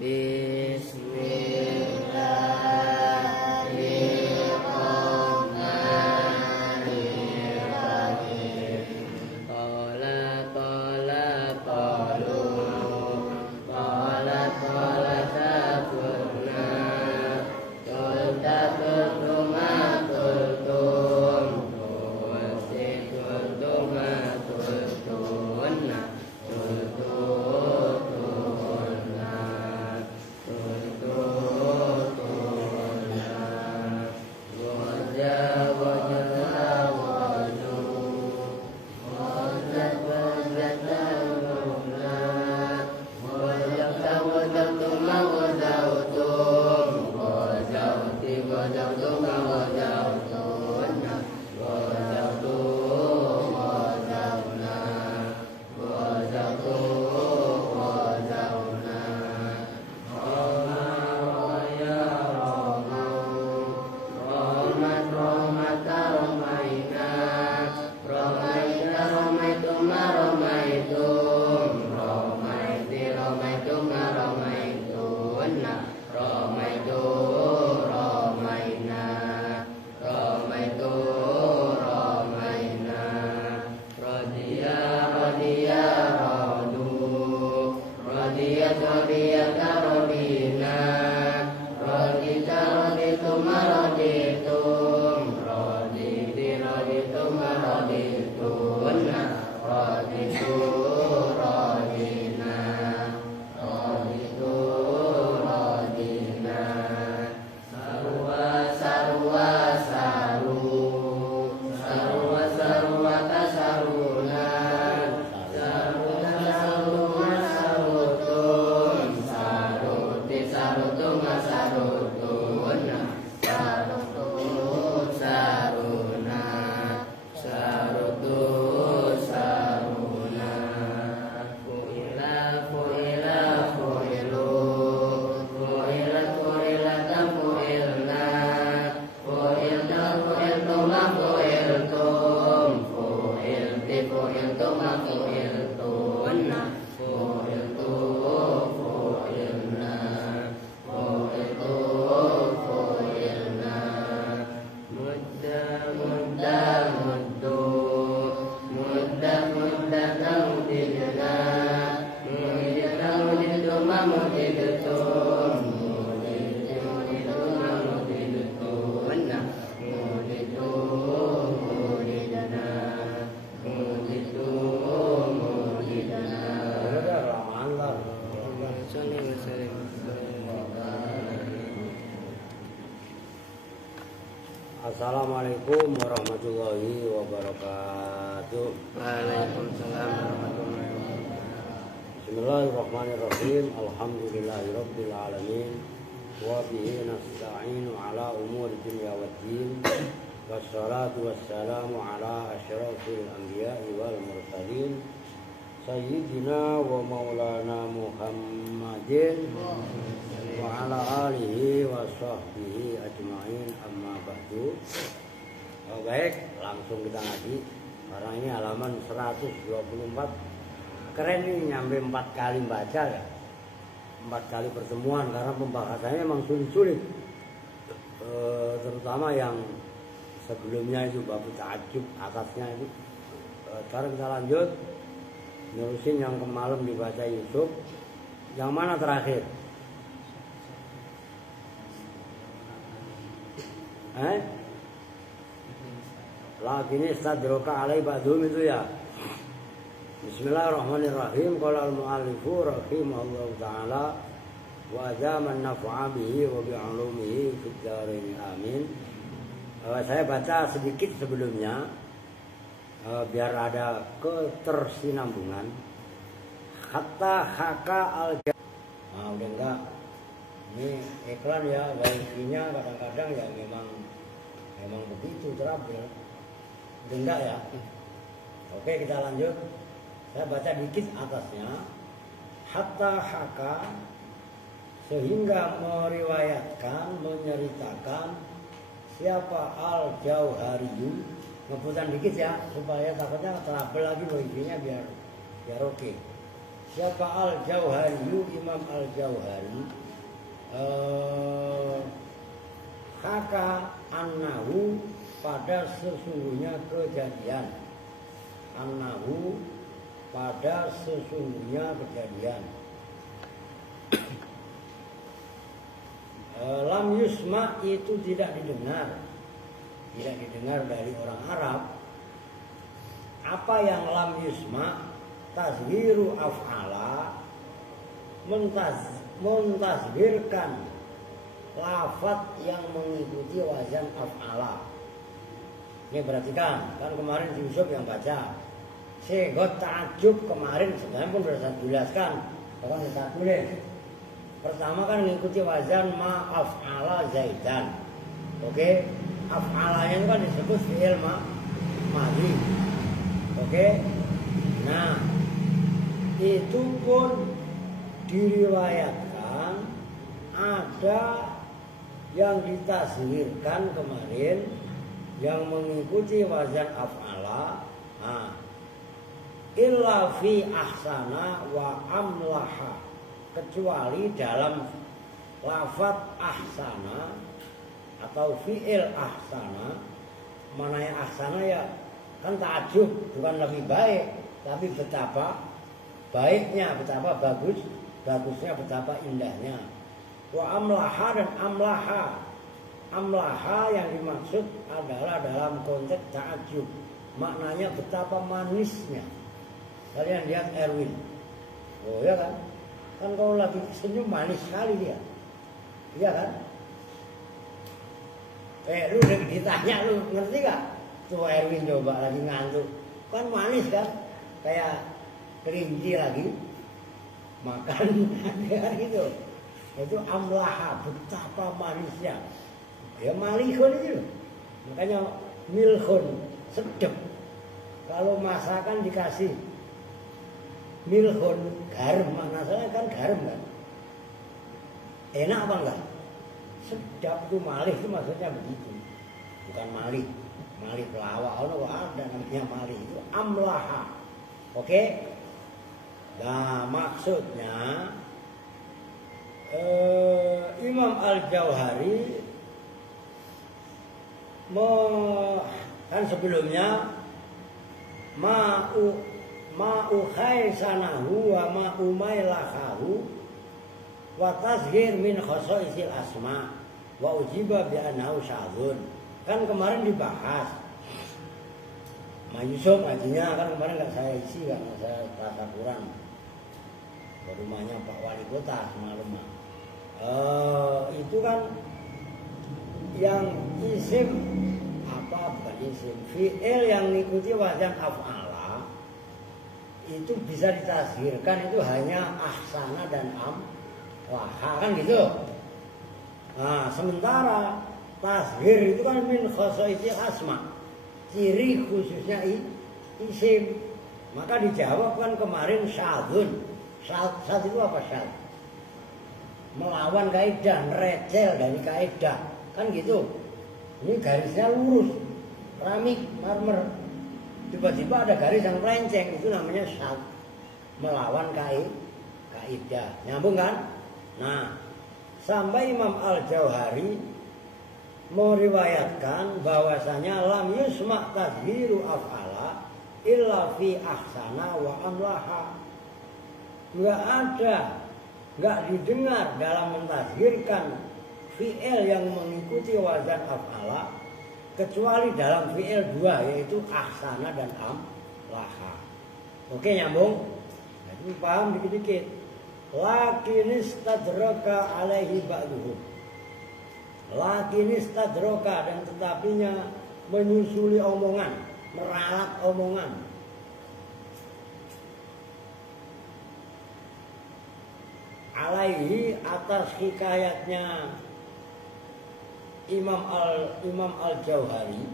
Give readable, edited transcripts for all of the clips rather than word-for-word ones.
Bismillahirrahmanirrahim. Qala qalu qala sabuna qultum ma qultum qultum ma qultunna Assalamualaikum warahmatullahi wabarakatuh. Waalaikumsalam warahmatullahi wabarakatuh. Bismillahirrahmanirrahim. Alhamdulillahirabbil alamin. Wa bihi nasta'inu ala umuri dunya waddin. Wassalatu wassalamu ala asyrafil anbiya'i wal mursalin. Sayyidina wa maulana Muhammadin wa ala alihi wa sahbihi ajma'in, amma ba'du. Baik, langsung kita ngaji. Sekarang ini halaman 124. Keren ini, nyampe 4 kali baca ya. 4 kali pertemuan karena pembahasannya memang sulit-sulit. Terutama yang sebelumnya itu bab ta'ajjub, atasnya itu. Sekarang kita lanjut nerusin yang kemarin dibaca Yusuf. Yang mana terakhir? Lakin istadroka alai ba'dhum itu ya. Bismillahirrahmanirrahim. Qala al-mu'allifu rahimahullahu ta'ala wa azaman naf'a bihi wa bi'ulumihi fid dharain amin. Saya baca sedikit sebelumnya biar ada ketersinambungan. Hatta haka al-jannah. Udah enggak. Ini iklan ya, wifi-nya kadang-kadang ya memang begitu terampil. Udah enggak ya? Oke, kita lanjut. Saya baca dikit atasnya. Hatta haka, sehingga meriwayatkan, menyeritakan siapa al-Jauhariyu. Ngeputan dikit ya supaya takutnya terampil lagi wifi-nya biar oke. Siapa Al-Jauhari? Imam Al-Jauhari Haka annahu pada sesungguhnya kejadian. Annahu pada sesungguhnya kejadian. Lam yusma itu tidak didengar. Tidak didengar dari orang Arab. Apa yang lam yusma? Tazhiru af'ala, mentazhirkan lafaz yang mengikuti wazan af'ala. Ini perhatikan, kan kemarin si Yusuf yang baca Segot ta'ajub kemarin sebenarnya pun sudah saya jelaskan. Bahkan saya tulis. Pertama kan mengikuti wazan ma'af'ala zaidan. Oke, af'alanya itu kan disebut fi'il madhi. Oke. Nah, itu pun diriwayatkan ada yang ditazhirkan kemarin yang mengikuti wazan af'ala. Nah, illa fi ahsana wa amlaha, kecuali dalam lafaz ahsana atau fi'il ahsana. Mana yang ahsana ya kan ta'ajub, bukan lebih baik, tapi betapa baiknya, betapa bagusnya, betapa indahnya. Wa amlaha dan amlaha. Amlaha yang dimaksud adalah dalam konteks ta'ajub. Maknanya betapa manisnya. Kalian lihat Erwin. Oh ya kan? Kan kalau lagi senyum manis sekali dia. Iya kan? Lu ditanya lu ngerti gak? Tuh Erwin coba lagi ngantuk. Kan manis kan? Kayak kelinci lagi makan ya gitu. Itu amlaha, betapa manisnya. Ya malihun itu. Makanya milhun, sedep. Kalau masakan dikasih milhun, garam, mana salah kan garam kan. Enak apa enggak? Sedap tuh, malih itu maksudnya begitu. Bukan malih. Malih pelawak, ada namanya malih itu amlaha. Oke? Nah, maksudnya Imam Al-Jauhari kan sebelumnya ma'u khaisanahu wa ma'u mailahahu wa tazhir min khasaisil asma wa ujiba bi annahu syadzun. Kan kemarin dibahas Ma Yusuf ngajinya kan kemarin nggak saya isi karena saya rasa kurang ke rumahnya Pak Wali Kota semalam. Itu kan yang isim apa, bukan isim, fi'il yang mengikuti wazan af'ala itu bisa ditazhirkan itu hanya ahsana dan amlaha kan gitu. Nah, sementara tazhir itu kan min khasaisil asma, ciri khususnya isim. Maka dijawab kan kemarin syadzun. Syadz itu apa syadz? Melawan kaidah, recel dari kaidah. Kan gitu. Ini garisnya lurus, keramik, marmer. Tiba-tiba ada garis yang melenceng, itu namanya syadz. Melawan kaidah. Nyambung kan? Nah, sampai Imam Al-Jauhari meriwayatkan bahwasanya lam yusma' tazhiru af'ala illa fi ahsana wa amlaha. Enggak didengar dalam mentazhirkan fi'il yang mengikuti wazan af'ala kecuali dalam fi'il dua, yaitu ahsana dan amlaha. Oke, nyambung? Nah, itu paham dikit-dikit. Lakin istadraka alaihi ba'duhum. Lakin istadroka, dan tetapinya menyusuli omongan, meralat omongan. Alaihi, atas hikayatnya Imam Al-Jauhari.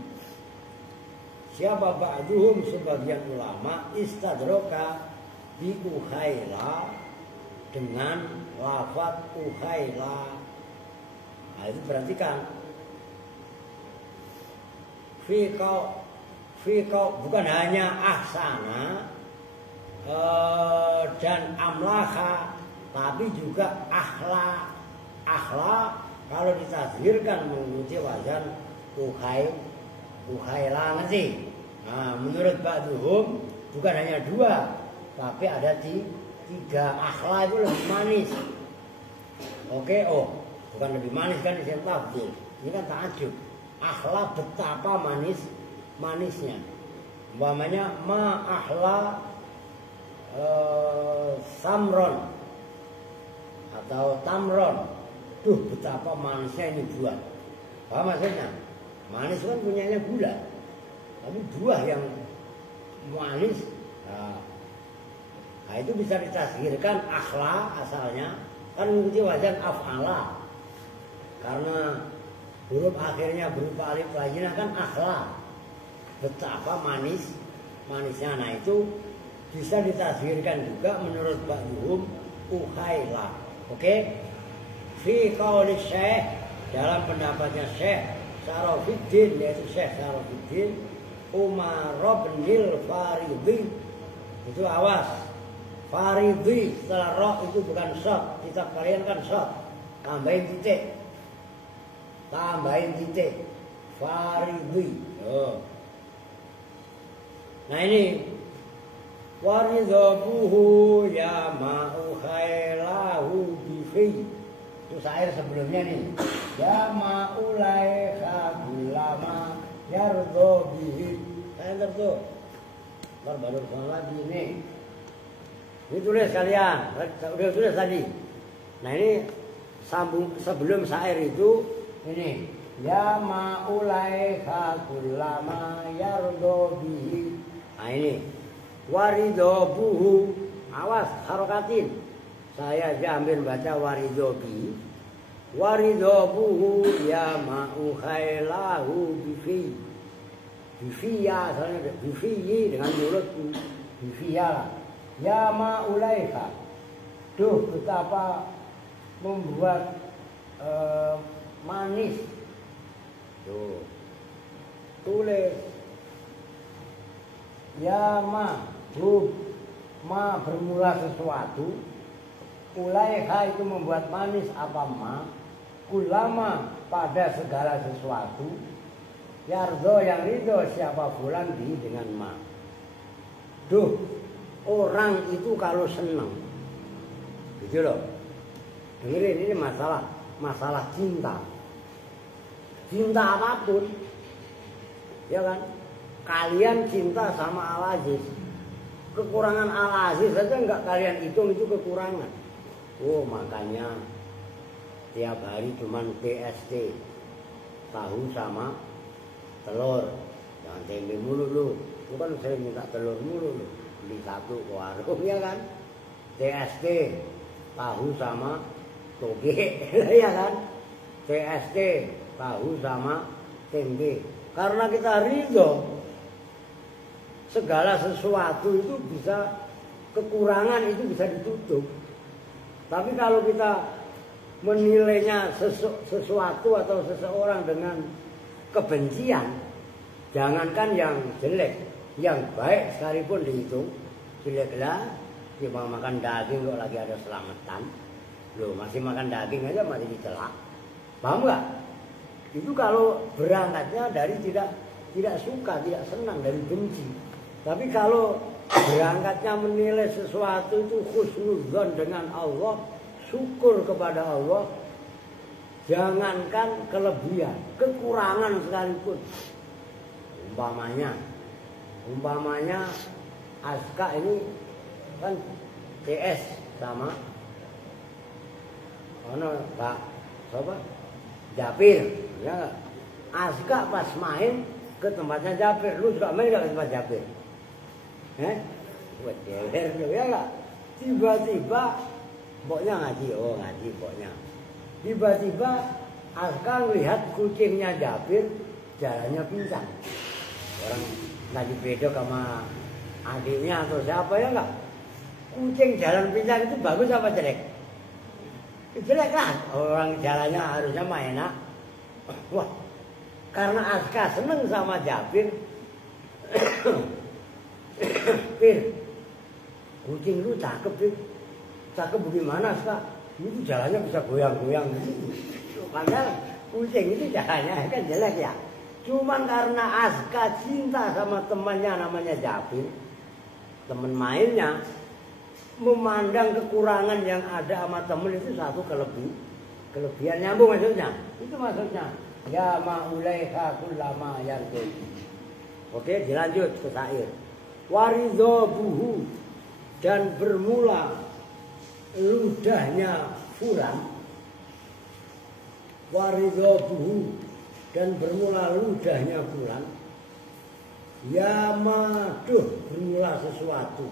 Siapa ba'duhum, sebagian ulama, istadroka bi uhaila, dengan lafaz uhaila. Nah, itu perhatikan. Fikau bukan hanya ahsana, dan amlaha, tapi juga akhla. Akhla kalau ditafsirkan mengikuti wazan ukhaila ngerti. Nah, menurut ba'duhum bukan hanya 2, tapi ada 3. Akhla itu lebih manis. Oke, bukan lebih manis kan isim tafdil. Ini kan ta'ajub. Akhla betapa manisnya. Umpamanya ma ahla samron atau tamron. Duh, betapa manisnya ini buah. Apa maksudnya? Manis kan punyanya gula. Tapi buah yang manis, nah itu bisa ditasghirkan akhla asalnya kan mengikuti wazan af'ala. Karena huruf akhirnya berupa alif lajnah kan akhla. Betapa manisnya. Nah itu bisa ditasghirkan juga menurut ba'duhum ukhaila. Oke? Fi qauli Syekh, dalam pendapatnya Syekh Syarafiddin, yaitu Syekh Syarafiddin Umar bin Faridhi. Itu awas, Faridhi setelah roh itu bukan shot. Kitab kalian kan shot, tambahin titik Faridhi. Nah ini waridhabuhu ya ma'u khailahu bifi. Itu syair sebelumnya nih. Ya ma'ulai khagulama yardho bihi. Enter tuh. Baru lagi nih. Ini tulis kalian. Udah tulis tadi. Nah ini sambung sebelum syair itu ini. Ya ma'ulai khagulama yardho bihi. Nah ini. Waridhobuhu. Awas harokatin. Saya jambil baca waridhobi. Waridhobuhu ya ma'u khailahu bifi. Bifiya, soalnya bifiyi dengan mulutku. Bifiya. Ya ma'ulaika. Duh, betapa membuat manis. Tuh. Tulis. Ya ma bermula sesuatu. Ulaiha itu membuat manis apa ma. Ulama pada segala sesuatu. Yardho yang ridho siapa fulan di dengan ma. Duh, orang itu kalau senang, gitu loh. Dengerin, ini masalah cinta. Cinta apapun, ya kan? Kalian cinta sama Al-Aziz. Kekurangan Al-Aziz saja enggak kalian hitung itu kekurangan. Makanya tiap hari cuman TST, tahu sama telur. Jangan tempe mulu lu. Lu kan sering minta telur mulu lu. Beli satu ke warung ya kan. TST, tahu sama toge ya kan. TST, tahu sama tempe. Karena kita ridho, segala sesuatu itu bisa, kekurangan itu bisa ditutup. Tapi kalau kita menilainya sesuatu atau seseorang dengan kebencian, jangankan yang jelek, yang baik sekalipun dihitung jeleklah. Cuma makan daging kok lagi ada selamatan. Loh, masih makan daging aja masih dicela. Paham nggak? Itu kalau berangkatnya dari tidak suka, tidak senang, dari benci. Tapi kalau berangkatnya menilai sesuatu itu husnudzon dengan Allah, syukur kepada Allah, jangankan kelebihan, kekurangan sekalipun. Umpamanya Aska ini kan TS sama Pak Japir, ya gak? Aska pas main ke tempatnya Japir, lu suka main gak ke tempat Japir? Buat jeler ya gak? Tiba-tiba mboknya ngaji, mboknya. Tiba-tiba Aska lihat kucingnya Japir jalannya pincang. Orang lagi bedok sama adiknya atau siapa ya enggak? Kucing jalan pincang itu bagus apa jelek? Jelek lah. Orang jalannya harusnya mah enak. Wah, karena Aska seneng sama Japir. Pir, Kucing itu cakep sih. Cakep bagaimana Pak? Itu jalannya bisa goyang-goyang gitu. Padahal kucing itu jalannya kan jelek ya. Cuman karena Aska cinta sama temannya namanya Jabir, teman mainnya, memandang kekurangan yang ada sama temen itu satu kelebihan, nyambung maksudnya. Itu maksudnya. Ya ma'ulaiha kullama yardu. Oke, dilanjut ke syair. Waridhabuhu, dan bermula ludahnya Fulan. Waridhabuhu, dan bermula ludahnya Fulan. Ya maduh, bermula sesuatu.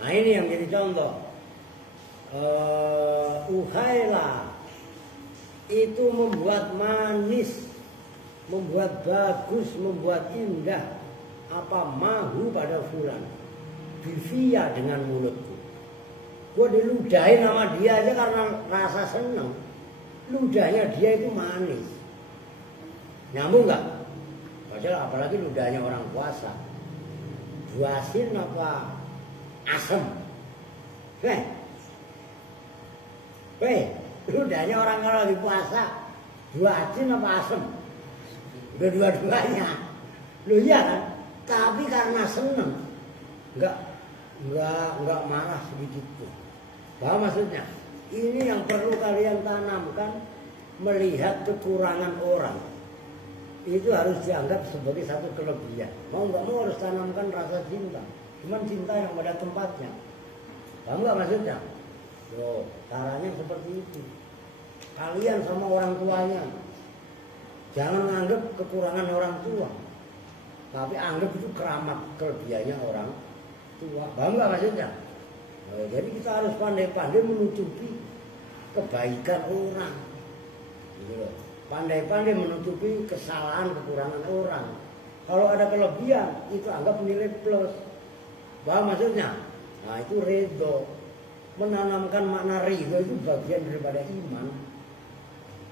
Nah ini yang jadi contoh. Uhaila itu membuat manis, membuat bagus, membuat indah apa mahu pada Fulan. Bivia, dengan mulutku. Gue diludahin sama dia aja karena rasa seneng. Ludahnya dia itu manis. Nyambung nggak? Padahal apalagi ludahnya orang puasa. Buasin apa asem? Ludahnya orang kalau lagi puasa, buasin apa asem? Dua-duanya. Lu iya kan? Tapi karena seneng, nggak marah sedikit pun. Paham maksudnya? Ini yang perlu kalian tanamkan, melihat kekurangan orang. Itu harus dianggap sebagai satu kelebihan. Mau nggak mau harus tanamkan rasa cinta. Cuman cinta yang pada tempatnya. Paham nggak maksudnya? Loh, caranya seperti itu. Kalian sama orang tuanya, jangan anggap kekurangan orang tua, tapi anggap itu keramat kelebihannya orang tua. Paham nggak maksudnya? Nah, jadi kita harus pandai-pandai menutupi kebaikan orang. Gitu loh. Pandai-pandai menutupi kesalahan, kekurangan orang. Kalau ada kelebihan, itu anggap nilai plus. Paham maksudnya? Nah itu ridho. Menanamkan makna ridho itu bagian daripada iman.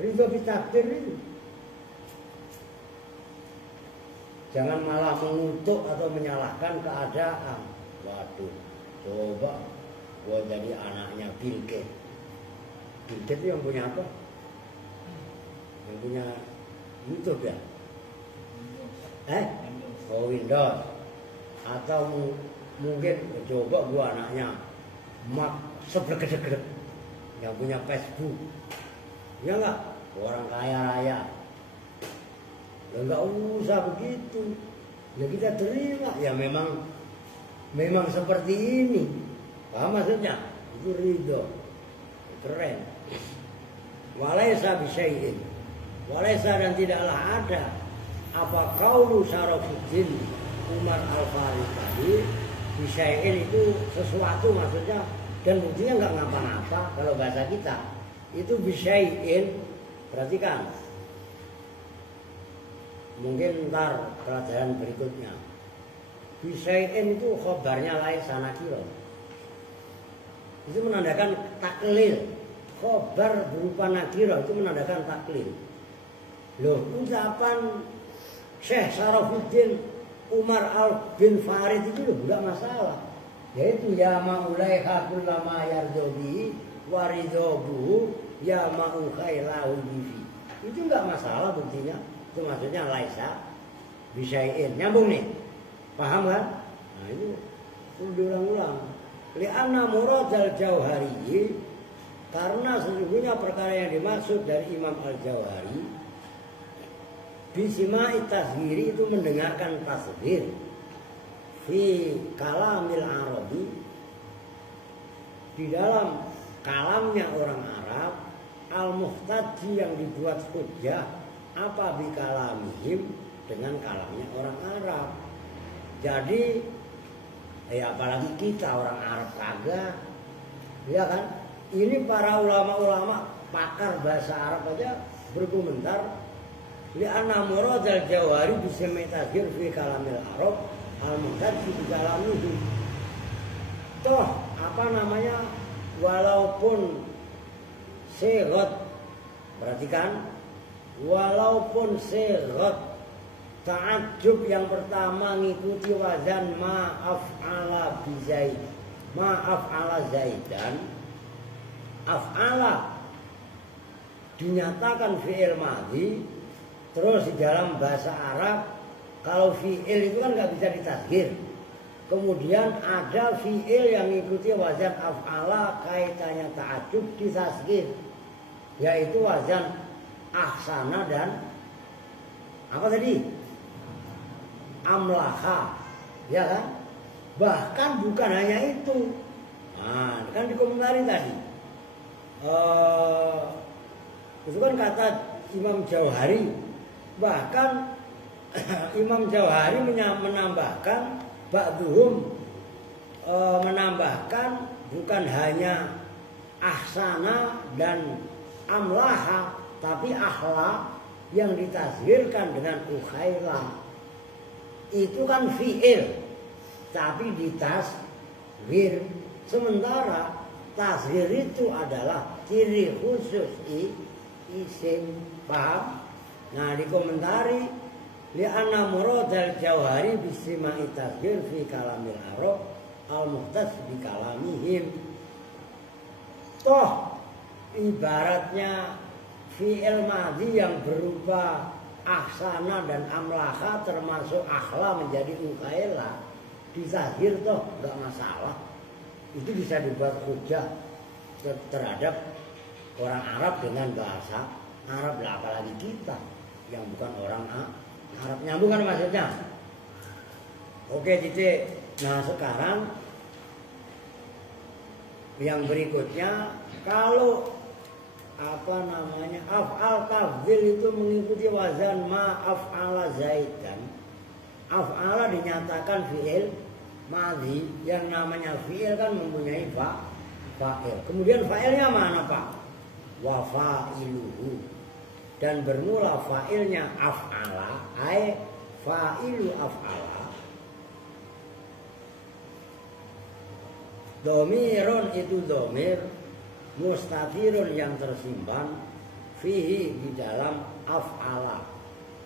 Ridho bitakdir itu. Jangan malah mengutuk atau menyalahkan keadaan. Waduh, coba gua jadi anaknya Bill Gates. Bill Gates yang punya apa? Yang punya YouTube ya? Oh Windows. Atau mungkin coba gua anaknya Mark Zuckerberg yang punya Facebook. Ya enggak? Orang kaya raya. Ya enggak usah begitu. Ya kita terima. Ya memang seperti ini. Paham maksudnya? Itu ridho. Keren. Walaysa bisyai'in. Walaysa, dan tidaklah ada apa kaulu Syarafuddin Umar Al-Farid tadi. Bisyai'in itu sesuatu maksudnya, dan buktinya nggak ngapa-ngapa kalau bahasa kita. Itu bisyai'in, perhatikan. Mungkin ntar pelajaran berikutnya. Bisyai'in itu khobarnya laisa nakiro. Itu menandakan taklil. Khobar berupa nakiro itu menandakan taklil. Loh, ucapan Syekh Syarafuddin Umar bin Farid itu loh, enggak masalah. Yaitu ya ma'ulaiha kullama yardobi waridhobu ya ma'ukhailahu bifi. Itu enggak masalah buktinya. Itu maksudnya laisa bisyai'in. Nyambung nih. Paham kan? Nah itu diulang-ulang. Li'anna muradal Jauhari, karena sesungguhnya perkara yang dimaksud dari Imam Al-Jauhari, Bisima'i tasghiri itu mendengarkan tasghir fi kalamil Arabi, di dalam kalamnya orang Arab, al-muhtaji yang dibuat hujjah apa bi kalamihim, dengan kalamnya orang Arab. Jadi ya apalagi kita orang Arab kagak, ya kan? Ini para ulama-ulama pakar bahasa Arab aja berkomentar. Li'anna muradal Jauhari bismi tasghir fi kalamil Arab al-muhtaji bi kalamihi. Toh apa namanya, walaupun sighat, perhatikan, walaupun sighat ta'ajjub yang pertama ngikuti wazan ma'af'ala bizaid, af'ala Zaidan, af'ala dinyatakan fi'il madhi. Terus di dalam bahasa Arab kalau fi'il itu kan nggak bisa ditasghir. Kemudian ada fi'il yang mengikuti wazan af'ala kaitannya ta'ajjub ditasghir, yaitu wazan ahsana dan apa tadi? Amlaha, ya kan? Bahkan bukan hanya itu. Nah, kan dikomentari tadi. Itu kan kata Imam Jauhari. Bahkan Imam Jauhari menambahkan ba'duhum menambahkan bukan hanya ahsana dan amlaha, tapi ahla yang ditashirkan dengan ukhaila. Itu kan fi'il, tapi ditashir. Sementara tashir itu adalah ciri khusus isim, paham? Nah, dikomentari li'anna muradal Jauhari bisima'i tashir fi kalamil Arab al-muhtas bi kalamihim. Toh ibaratnya fi'il madhi yang berupa ahsana dan amlaha termasuk akhla menjadi ukaila ditashir toh enggak masalah. Itu bisa dibuat hujah terhadap orang Arab dengan bahasa Arab, lah apalagi kita yang bukan orang Arab. Nyambung kan maksudnya? Oke, titik. Nah, sekarang yang berikutnya, kalau af'al tafdhil itu mengikuti wazan af'ala Zaidan. Af'ala dinyatakan fi'il madhi, yang namanya fi'il kan mempunyai fa'il. Kemudian fa'ilnya mana, Pak? Wa fa'iluhu. Dan bermula fa'ilnya af'ala, ay fa'ilu af'ala. Domirun itu domir, mustafirun yang tersimpan, fihi di dalam af'ala.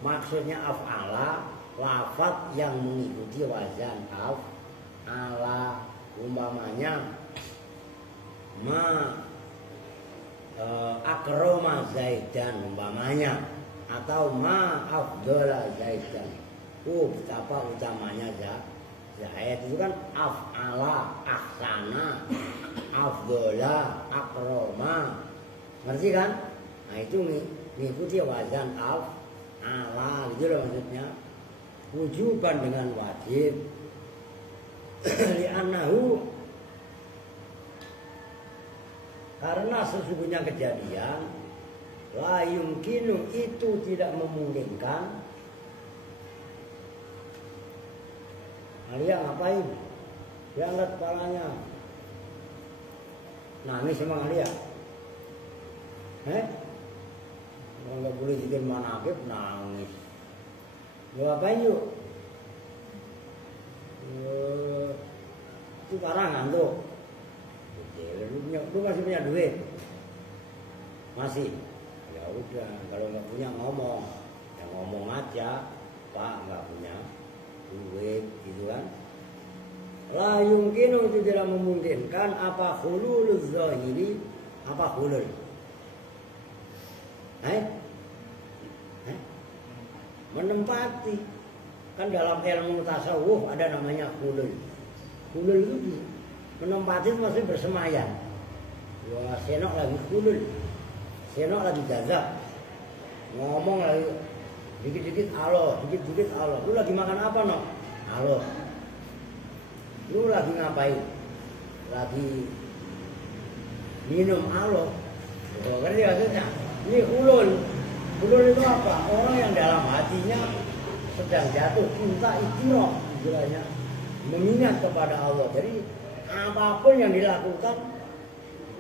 Maksudnya af'ala, lafaz yang mengikuti wazan af'ala. Umpamanya akroma Zaidan umpamanya, atau afdola Zaidan. Betapa utamanya Zaid itu kan af'ala, ahsana, afdola, akroma. Ngerti kan? Nah, itu mengikuti wazan af'ala, gitu loh maksudnya. Wujuban dengan wajib. Li'annahu, karena sesungguhnya kejadian la yumkinu itu tidak memungkinkan. Alia ngapain? Dia angkat kepalanya. Nangis emang Alia? Kalau nggak boleh bikin manakib nangis. Lu ngapain yuk? Itu karangan tuh. Lu masih punya duit? Masih? Ya udah, kalau nggak punya ngomong. Ya ngomong aja, Pak nggak punya duit, gitu kan? La yumkinu itu tidak memungkinkan. Apa hulul zahiri? Apa hulul? Menempati. Kan dalam ilmu tasawuf ada namanya hulul. Hulul itu menempati masih bersemayam. Wah, senok lagi hulul, senok lagi jazab, ngomong lagi dikit-dikit Allah, dikit-dikit Allah. Lu lagi makan apa, no? Allah. Lu lagi ngapain? Lagi minum Allah. Oh, ngerti maksudnya? Ini hulul. Hulul itu apa? Orang yang dalam hatinya sedang jatuh cinta ikhtiroh, istilahnya mengingat kepada Allah. Jadi apapun yang dilakukan,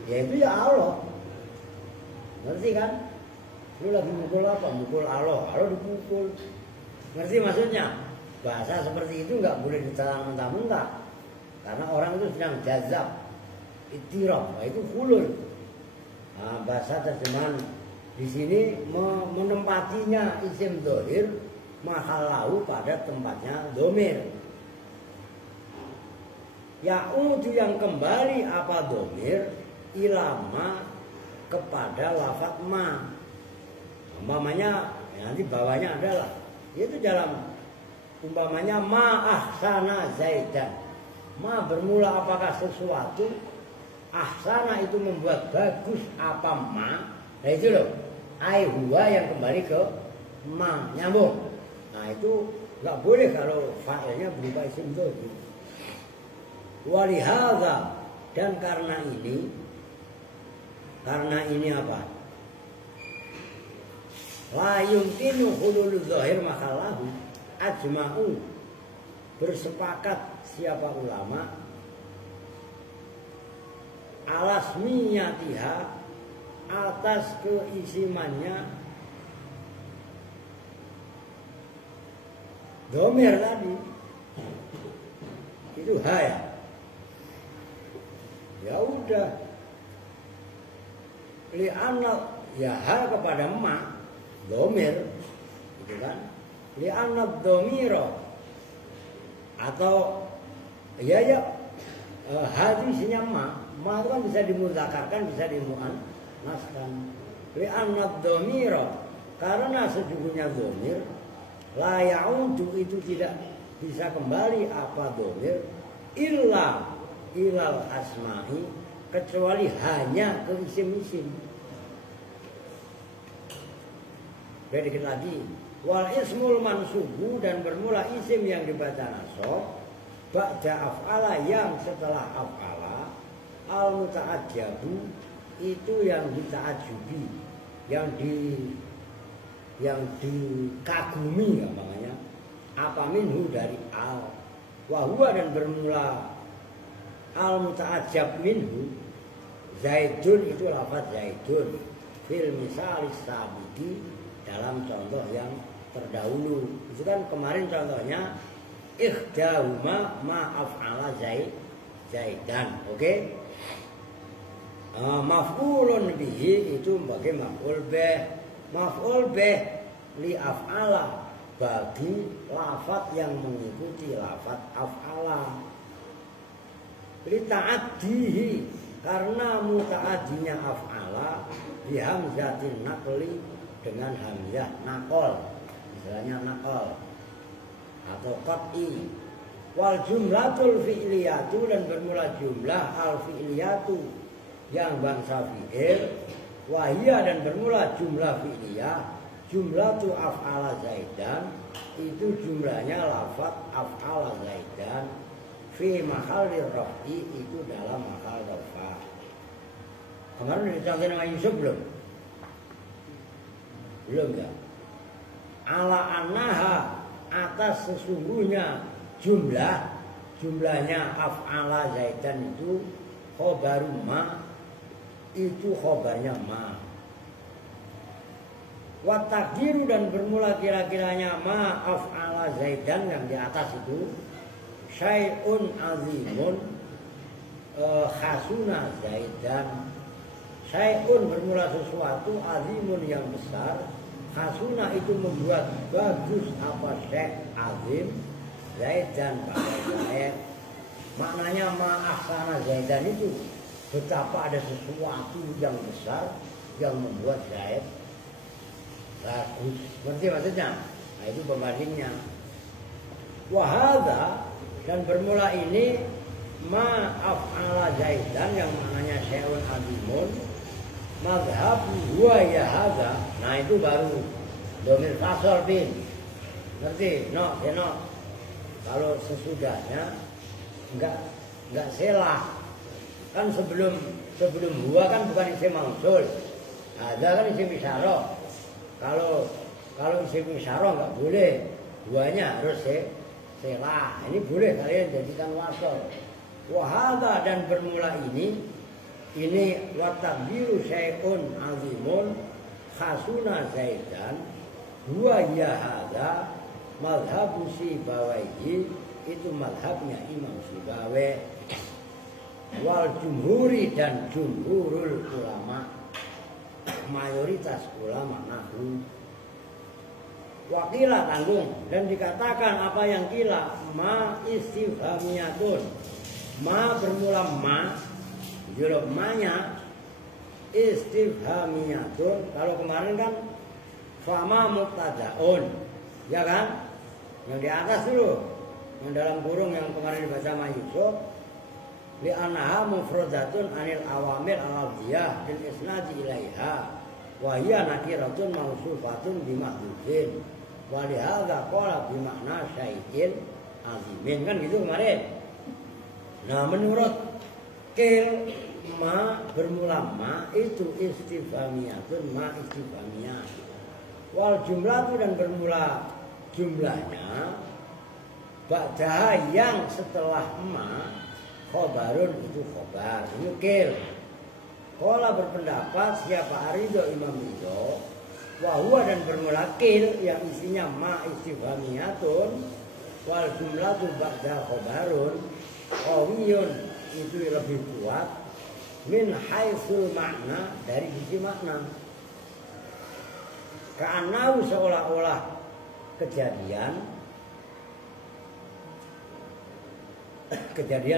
yaitu ya Allah. Ngerti kan? Lu lagi mukul apa? Mukul Allah. Allah dipukul. Ngerti maksudnya? Bahasa seperti itu nggak boleh ditelan mentah-mentah. Karena orang itu sedang jazab, ittiraf, itu hulul. Nah, bahasa terjemahan di sini menempatinya isim dhohir mahallahu pada tempatnya domir. Ya'udu yang kembali apa domir ilama kepada lafaz ma. Umpamanya nanti bawahnya adalah itu dalam umpamanya ma ahsana zaidan. Ma bermula apakah sesuatu, ahsana itu membuat bagus apa ma. Nah itu loh, ai huwa yang kembali ke ma, nyambung. Nah itu nggak boleh kalau fa'ilnya berupa isim dhamir. Walihadza, dan karena ini apa? La yumkinu hulul zahir makalahu ajma'u, bersepakat siapa ulama alasmiyatiha, atas keisimannya domir tadi itu ha ya. Ya udah, li'anna ya ha kepada ma domir, gitu kan? Li'anna domiro atau ya ha itu isinya ma itu kan bisa dimudzakarkan, bisa dimuannaskan. Li'anna domiro, karena sesungguhnya domir la ya'udu itu tidak bisa kembali apa domir ilal asma'i, kecuali hanya ke isim-isim. Dikit lagi, wal ismul mansubu, dan bermula isim yang dibaca nasab ba'da af'ala, yang setelah af'ala, al muta'ajjabu itu yang dita'ajubi, yang dikagumi ya, makanya apa minhu dari al, wahua, dan bermula al muta'ajjab minhu zaidun, itu lafaz zaidun fil misalis sabiki, dalam contoh yang terdahulu. Itu kan kemarin contohnya ikhdahuma ma af'ala zaidan. Oke? Maf'ulun bihi itu bagi maf'ul bih. Maf'ul bih li af'ala, bagi lafaz yang mengikuti lafaz af'ala. Li ta'addihi, karena muta'addinya af'ala bi hamzatin naqli, dengan hamzah naqol, istilahnya naqol atau qat'i. Wal jumlatul fi'liyatu, dan bermula jumlah al fi'liyatu yang bangsa fi'il, wahia, dan bermula jumlah fi'liyah jumlatu af'ala zaidan, itu jumlahnya lafaz af'ala zaidan fi mahallir raf'i, itu dalam mahal rafa. Kemarin dicontohin sama Yusuf belum? Belum ya? Ala annaha, atas sesungguhnya jumlahnya af'ala zaidan itu khobaru ma, itu khobarnya ma. Wa takdiru, dan bermula kira-kiranya ma af'ala zaidan yang di atas itu syai'un azimun khasuna zaidan. Syai'un bermula sesuatu, azimun yang besar, khasuna itu membuat bagus apa syai' azim, zaidan pada zaid. Maknanya ma ahsana zaidan itu betapa ada sesuatu yang besar yang membuat zaid bagus. Ngerti maksudnya? Nah itu pembandingnya. Wahada, dan bermula ini ma af'ala zaidan yang maknanya syai'un azimun, madhab huwa ya hadza. Nah itu baru domir fasol bin. Ngerti? No, ya no. Kalau sesudahnya enggak selah. Kan sebelum huwa kan bukan isim mausul. Ada kan isim isyarah. Kalau isim isyarah enggak boleh. Huwanya harus selah. Ini boleh kalian jadikan wasol. Wahada, dan bermula ini watakbiru syai'un azimun khasuna zaidan huwa ya hadza madhabu Sibawaihi, itu madhabnya Imam Sibawi. Wal jumhuri, dan jumhurul ulama, mayoritas ulama nahwu. Wakila, tanggung, dan dikatakan apa yang kila ma istifhamiyatun, Ma bermula ma, juruk ma-nya istifhamiyatun. Kalau kemarin kan fama mubtadaun, ya kan? Yang di atas dulu, yang dalam kurung yang kemarin dibaca sama Yusuf. Li annaha mufradatun anil awamil al-ardiyah bil isnadi ilaiha wa hiya nakiratun mausufatun bimahdhufin wa li hadza qala bi makna syai'in azimin, kan gitu kemarin. Nah, menurut Kil, ma bermula ma itu istifhamiyatun, ma istifhamiyah. Wal jumlah itu dan bermula jumlahnya ba'daha yang setelah ma khobarun itu khobar. Ini Kil. Kola berpendapat siapa Arido Imam Ridho wahwa dan bermula Kil yang isinya ma istifhamiyatun wal jumlatu ba'da khobarun qawiyun itu lebih kuat min haitsul makna dari sisi makna. Karena seolah-olah kejadian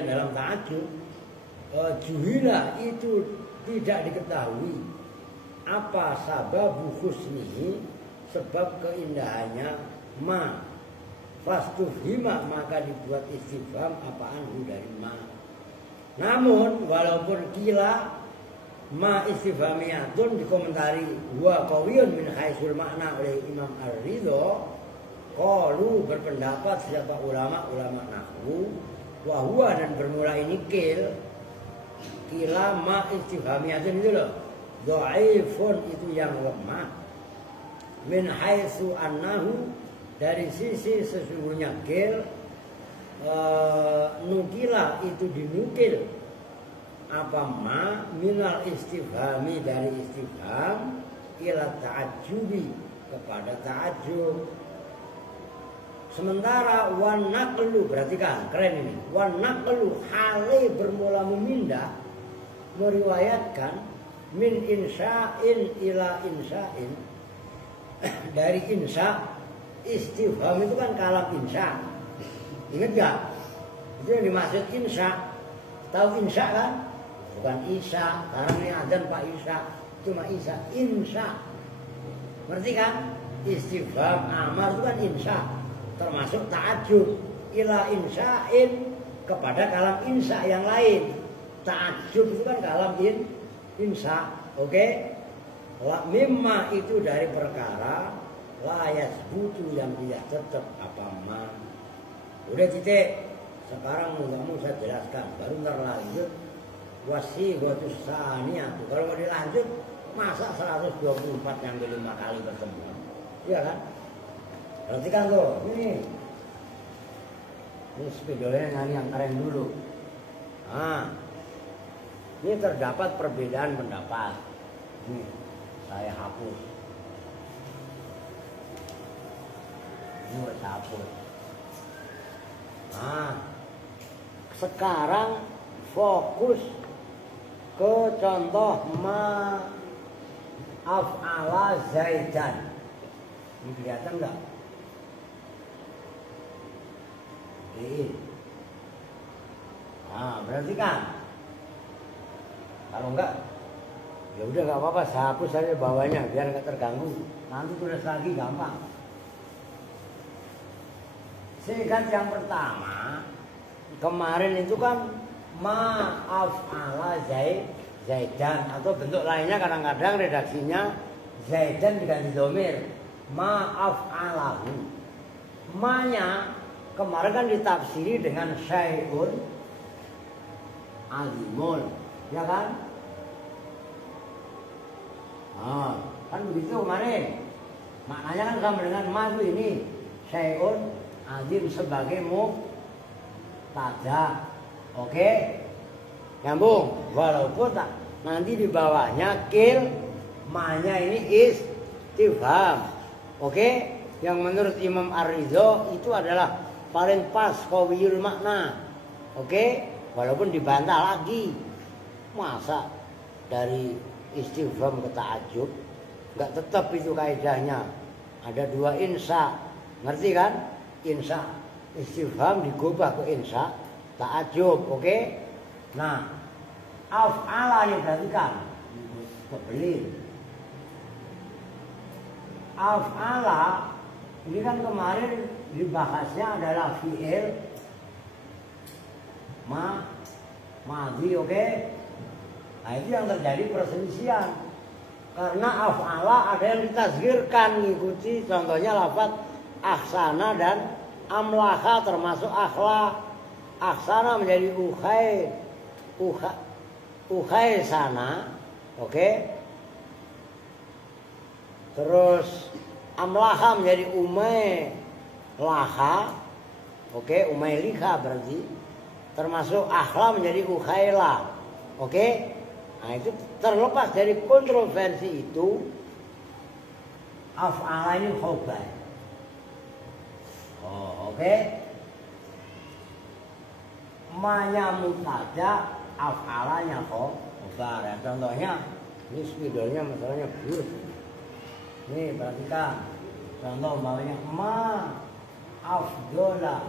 dalam ta'ajub, juhila itu tidak diketahui apa sababu husnihi, sebab keindahannya ma fastufhima, maka dibuat istifham apaan dari ma. Namun walaupun kila ma istifhamiyatun dikomentari wa qawiyun min haitsul makna oleh Imam Ar-Ridho, qalu berpendapat siapa ulama nahwu wahwa dan bermula ini kila ma istifhamiyatun itu loh, dhaifun itu yang lemah, min haitsu annahu dari sisi sesungguhnya kil nukila itu dinukil apa ma minal istifhami dari istifham ila ta'ajjubi kepada ta'ajjub. Sementara wan naqlu, berarti kan keren ini, wan naqlu hale bermula memindah meriwayatkan min insya'in ila insya'in dari insya. Istifham itu kan kalam insya, ingat gak? Itu yang dimaksud insya. Tahu insya kan? Bukan Isa, sekarang ini adzan Pak Isa, cuma Isa, insya. Ngerti kan? Istifham amar itu kan insya, termasuk ta'ajub ila insya'in kepada kalam insya yang lain. Ta'ajub itu kan kalam insya. Oke? Mimma itu dari perkara layas butuh yang tidak tetap apa ma. Udah titik. Sekarang kamu saya jelaskan, baru ntar lanjut wasiqatus tsaniyah. Kalau mau dilanjut masa 124 yang 5 kali pertemuan, iya kan? Perhatikan tuh, ini spidolnya nyanyi yang keren dulu. Nah, ini terdapat perbedaan pendapat. Ini saya hapus. Ini hapus. Nah, sekarang fokus ke contoh ma af'ala zaidan. Ini kelihatan enggak? Ini. Nah, berarti kan kalau enggak ya udah enggak apa-apa, saya hapus saja bawahnya biar enggak terganggu. Nanti tulis lagi gampang. Sikat yang pertama kemarin itu kan ma'af ala zaidan, atau bentuk lainnya kadang-kadang redaksinya zaidan diganti domir ma'af alahu. Ma-nya kemarin kan ditafsiri dengan syai'un azimun, ya kan? Nah, kan begitu kemarin. Maknanya kan sama dengan ma itu ini syai'un azim sebagai mubtada. Oke? Nyambung. Walaupun tak, nanti di bawahnya kil ma-nya ini istifham. Oke? Yang menurut Imam Ar-Ridho itu adalah paling pas qawiyul makna. Oke? Walaupun dibantah lagi. Masa dari istifham ke ta'ajub enggak tetap itu kaidahnya. Ada dua insya. Ngerti kan? Insya istifham digubah ke insya, ta'ajub, oke? Nah, af'ala ini perhatikan. Kebelin. Af'ala ini kan kemarin dibahasnya adalah fi'il madhi, oke? Nah, itu yang terjadi perselisihan. Karena af'ala ada yang ditasghirkan, ngikuti contohnya lafaz ahsana dan amlaha termasuk akhlak. Ahsana menjadi ukhay sana, oke? Terus amlaha menjadi laha, oke? Liha berarti termasuk akhla menjadi ukhayla, oke? Nah, itu terlepas dari kontroversi itu, af'ala ini khobar. Oh, oke? Ma-nya mubtada, af'alanya khobar. Ya, contohnya, ini spidolnya masalahnya buruk. Nih, perhatikan. Contoh umpamanya ma afdola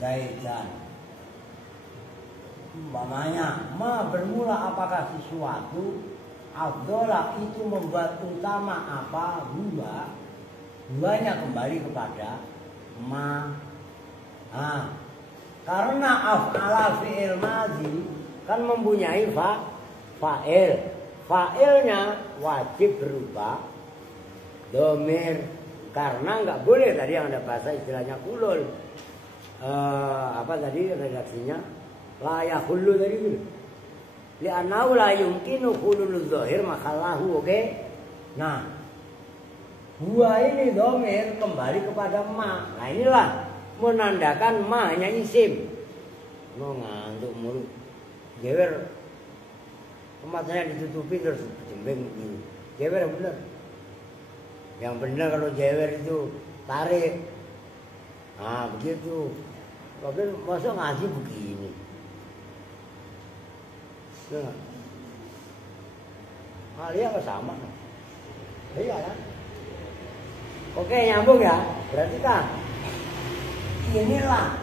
Zaidan. Umpamanya ma bermula apakah sesuatu, afdola itu membuat utama apa, huanya kembali kepada ma. Nah, karena af'ala fi'il madhi kan mempunyai fa'il. Fa'ilnya wajib berupa domir, karena nggak boleh tadi yang ada bahasa istilahnya kulul. Apa tadi redaksinya? La yahullu tadi itu. Li'annahu la yumkinu hulul dzahir mahallahu, oke? Nah, huwa ini domir kembali kepada ma. Nah, inilah menandakan ma hanya isim. Mau ngantuk mulu. Gewer matanya ditutupi terus jembeng begini. Jewer yang benar. Yang benar kalau jewer itu tarik. Nah begitu. Tapi masa ngaji begini. Nah, Alia apa sama? Iya kan? Oke, nyambung ya. Berarti kan inilah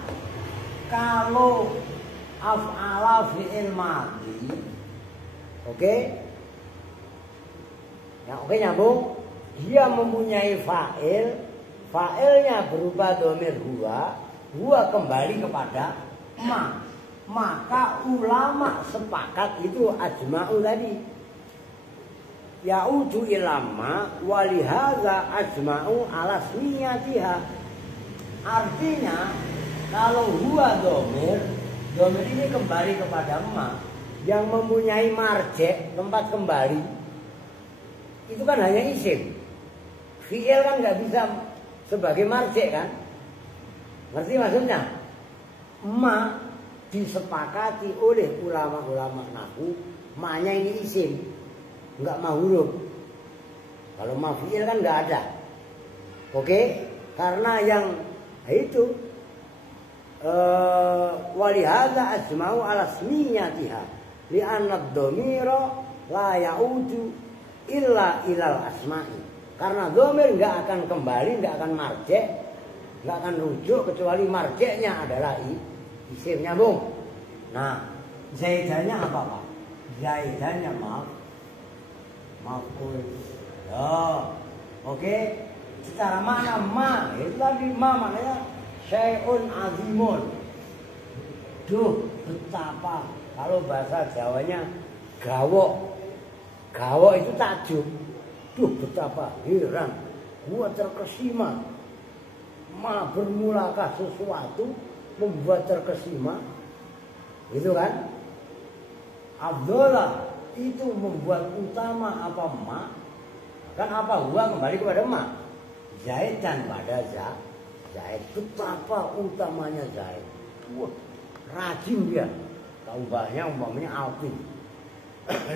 kalau af'ala fi'il madhi, oke? Ya, oke nyambung. Dia mempunyai fa'il, fa'ilnya berupa domir huwa kembali kepada ma. Maka ulama sepakat itu ajma'u tadi. Ya'udu ilama walihaza ajma'u ala smiyatiha. Artinya kalau huwa domir ini kembali kepada ma, yang mempunyai marjek, tempat kembali, itu kan hanya isim. Fi'il kan nggak bisa sebagai marjek kan? Ngerti maksudnya? Ma disepakati oleh ulama-ulama nahwu, ma-nya ini isim, nggak ma huruf. Kalau ma fi'il kan nggak ada. Oke? Karena yang itu walihada asma'u ala smiyatiha li'anna ad-dhamira la ya'udu illa ilal asma'i. Karena dhamir enggak akan kembali, enggak akan marjek, enggak akan rujuk kecuali marjeknya adalah isim. Nyambung. Nah, zaidannya apa, Pak? Zaidannya maf'ul. Ya. Oke. Secara makna ma, itu tadi ma maknanya syai'un azimun. Duh, betapa. Kalau bahasa Jawanya gawok. Gawok itu takjub. Duh, betapa heran. Gua terkesima. Ma bermulakah sesuatu membuat terkesima? Itu kan? Abdullah itu membuat utama apa ma? Kan apa huwa kembali kepada ma? Zaid dan pada Zaid. Betapa utamanya Zaid. Wah, rajin dia. Tambahnya umpamanya Alpin.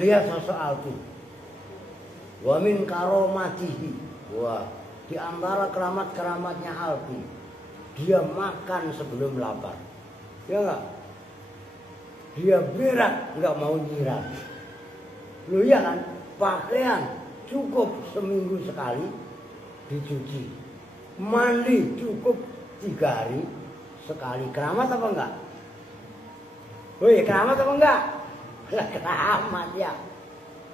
Lihat sosok Alpin. Wa min karomatihi. Wah, di antara keramat-keramatnya Alpin, dia makan sebelum lapar. Ya enggak? Dia berak, enggak mau nyiram. Lu ya kan? Pakaian cukup seminggu sekali dicuci. Mandi cukup 3 hari sekali. Keramat apa enggak? Woi, keramat apa enggak? Lah keramat ya.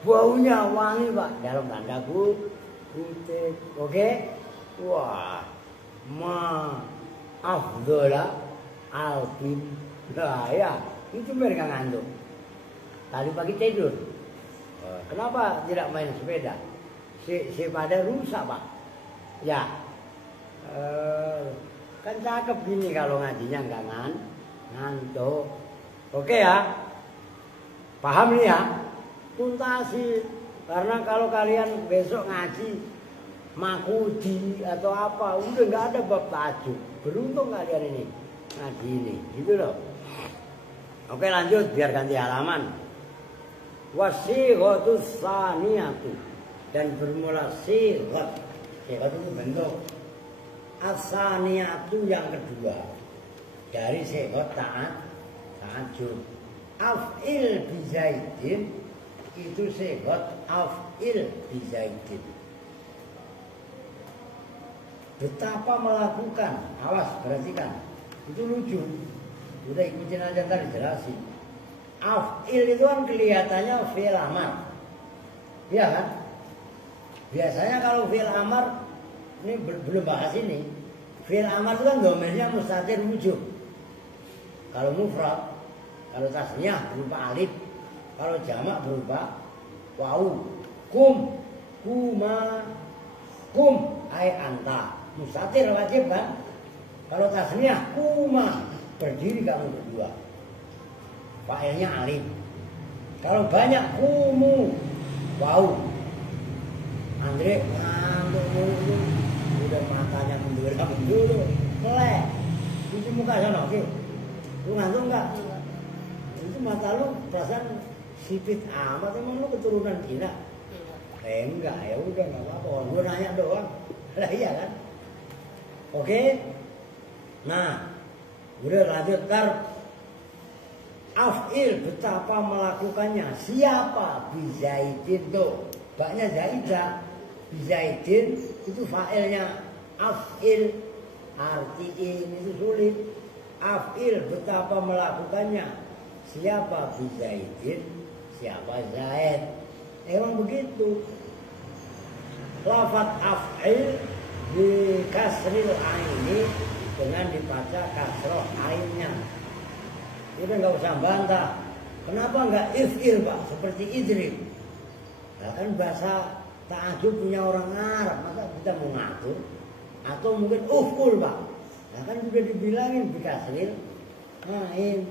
Baunya wangi Pak, dalam tanda kutip. Oke? Wah, afdhola alfin. Nah ya, itu mereka ngantuk. Tadi pagi tidur. Kenapa tidak main sepeda? Sepeda rusak Pak. Ya, kan cakep gini kalau ngajinya nggak ngantuk. Oke ya, paham nih ya? Tuntasi. Karena kalau kalian besok ngaji makudi atau apa, udah nggak ada bab tajuk. Beruntung kalian ini ngaji ini, gitu loh. Oke lanjut, biar ganti halaman. Wasighatus saniyatu, dan bermula sighat. Sighat itu bentuk as-saniyatu yang kedua dari sighat ta'ajjub. Af'il bizaidin itu sighat af'il bizaidin. Betapa melakukan, awas perhatikan, itu lucu. Udah ikutin aja ntar dijelasin. Af'il itu kan kelihatannya fi'il amar, iya kan? Biasanya kalau fi'il amar, ini belum bahas ini. Fi'il amar itu kan domainnya mustatir wujud. Kalau mufrad, kalau tasniyah berupa alif, kalau jamak berupa wawu. Kum, kuma, kum, ay anta. Mustatir wajib kan? Kalau tasniyah kuma, berdiri kamu berdua. Fa'ilnya alif. Kalau banyak kumu, wow. Andre ngantuk mulu, udah matanya mendura, melek. Cuci muka sana, oke? Lu ngantuk enggak? Itu mata lu perasaan sipit amat, emang lu keturunan Cina? Enggak, ya udah nggak apa-apa. Gue nanya doang, lah iya kan? Oke? Nah, udah lanjut tar. Af'il betapa melakukannya. Siapa? Bizaidin tuh. Baknya zaidah. Bizaidin itu fa'ilnya af'il. Artiin itu sulit. Af'il betapa melakukannya. Siapa? Bizaidin. Siapa Zaid? Emang begitu. Lafaz af'il di kasril aini dengan dibaca kasroh ainnya. Udah nggak usah bantah. Kenapa nggak if'il Pak? Seperti idrib. Nah, kan bahasa ta'ajub punya orang Arab. Masa kita mau ngatur? Atau mungkin uf'ul Pak. Nah kan sudah dibilangin bikasril ain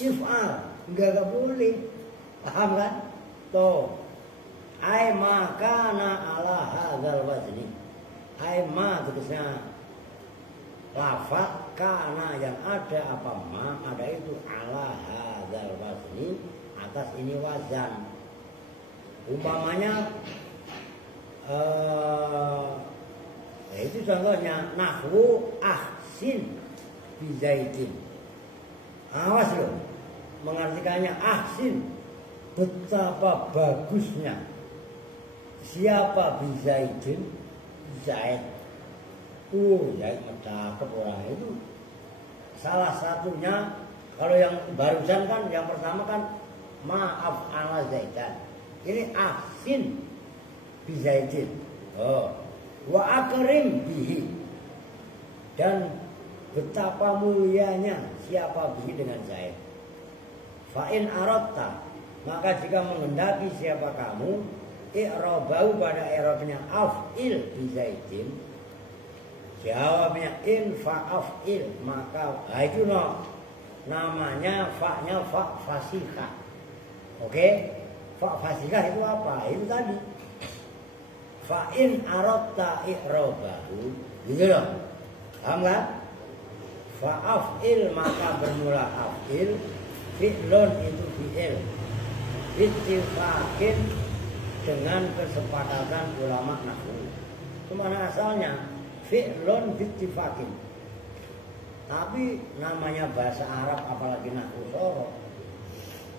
if'al. Nggak boleh. Paham kan? Tuh. Ai makana ala hadzal wazni. Ai ma tulisnya lafaz kana yang ada apa ma ada itu ala hadzal wazni atas ini wazan. Umpamanya itu contohnya nahwu ahsin bizaidin. Awas loh, mengartikannya ahsin, betapa bagusnya. Siapa bizaidin? Zaid. Zaid cakep orang itu. Salah satunya kalau yang barusan kan yang pertama kan maaf ala Zaidan. Ini ahsin bizaidin. Oh, wa akrim bihi. Dan betapa mulianya siapa bihi dengan Zaid. Fa in aratta, maka jika menghendaki siapa kamu i'rabau pada i'rabnya af'il bizaidin, jawabnya in fa'af'il, maka itu namanya fa'nya fa' fasikah. Oke? Fa' fasikah itu apa? Itu tadi fa'in aratta i'rabahu, gitu loh. Paham kan? Fa'af'il maka bermula af'il, fi'lun itu fi'il, bittifakin dengan kesepakatan ulama nahwu. Kemana asalnya? Fi'lun bittifakin. Tapi namanya bahasa Arab apalagi nahwu sorof,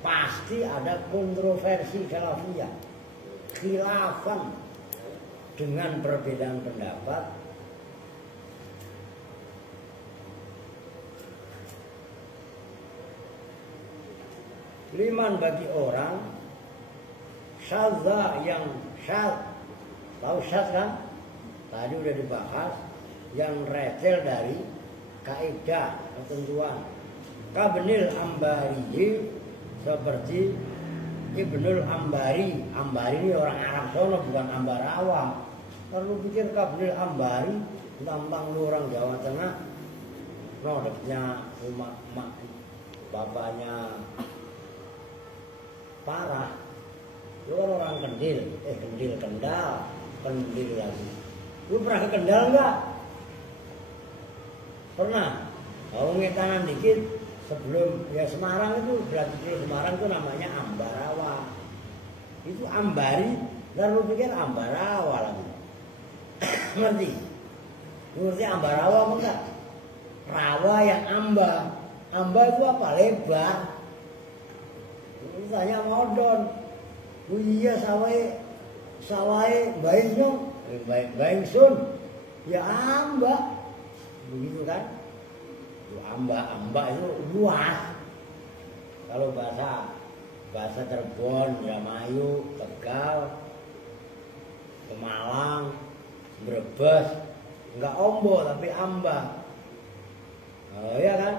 pasti ada kontroversi khilafiyah, khilafan dengan perbedaan pendapat liman bagi orang syadza yang syad. Tahu syad kan? Tadi udah dibahas yang recel dari kaidah ketentuan. Kabnil Ambari seperti Ibnul Ambari. Ambari ini orang Arab sono bukan Ambarawa. Kalau pikir Kabnil Ambari tentang lu orang Jawa Tengah, no dekatnya rumah bapaknya parah. Lu kan orang Kendil lagi. Lu pernah ke Kendal enggak? Pernah. Kalau ngetanan dikit sebelum ya Semarang itu berarti Semarang itu namanya Ambarawa. Itu Ambari, dan lu pikir Ambarawa lagi. Ngerti? Ngerti Ambarawa apa enggak? Rawa yang amba. Amba itu apa? Lebar. Itu tanya modon. Oh iya sawai baik sun. Ya amba. Begitu kan? Itu amba itu luas. Kalau bahasa Cirebon, Indramayu, Tegal, Pemalang, Brebes, enggak ombo tapi amba. Oh iya kan?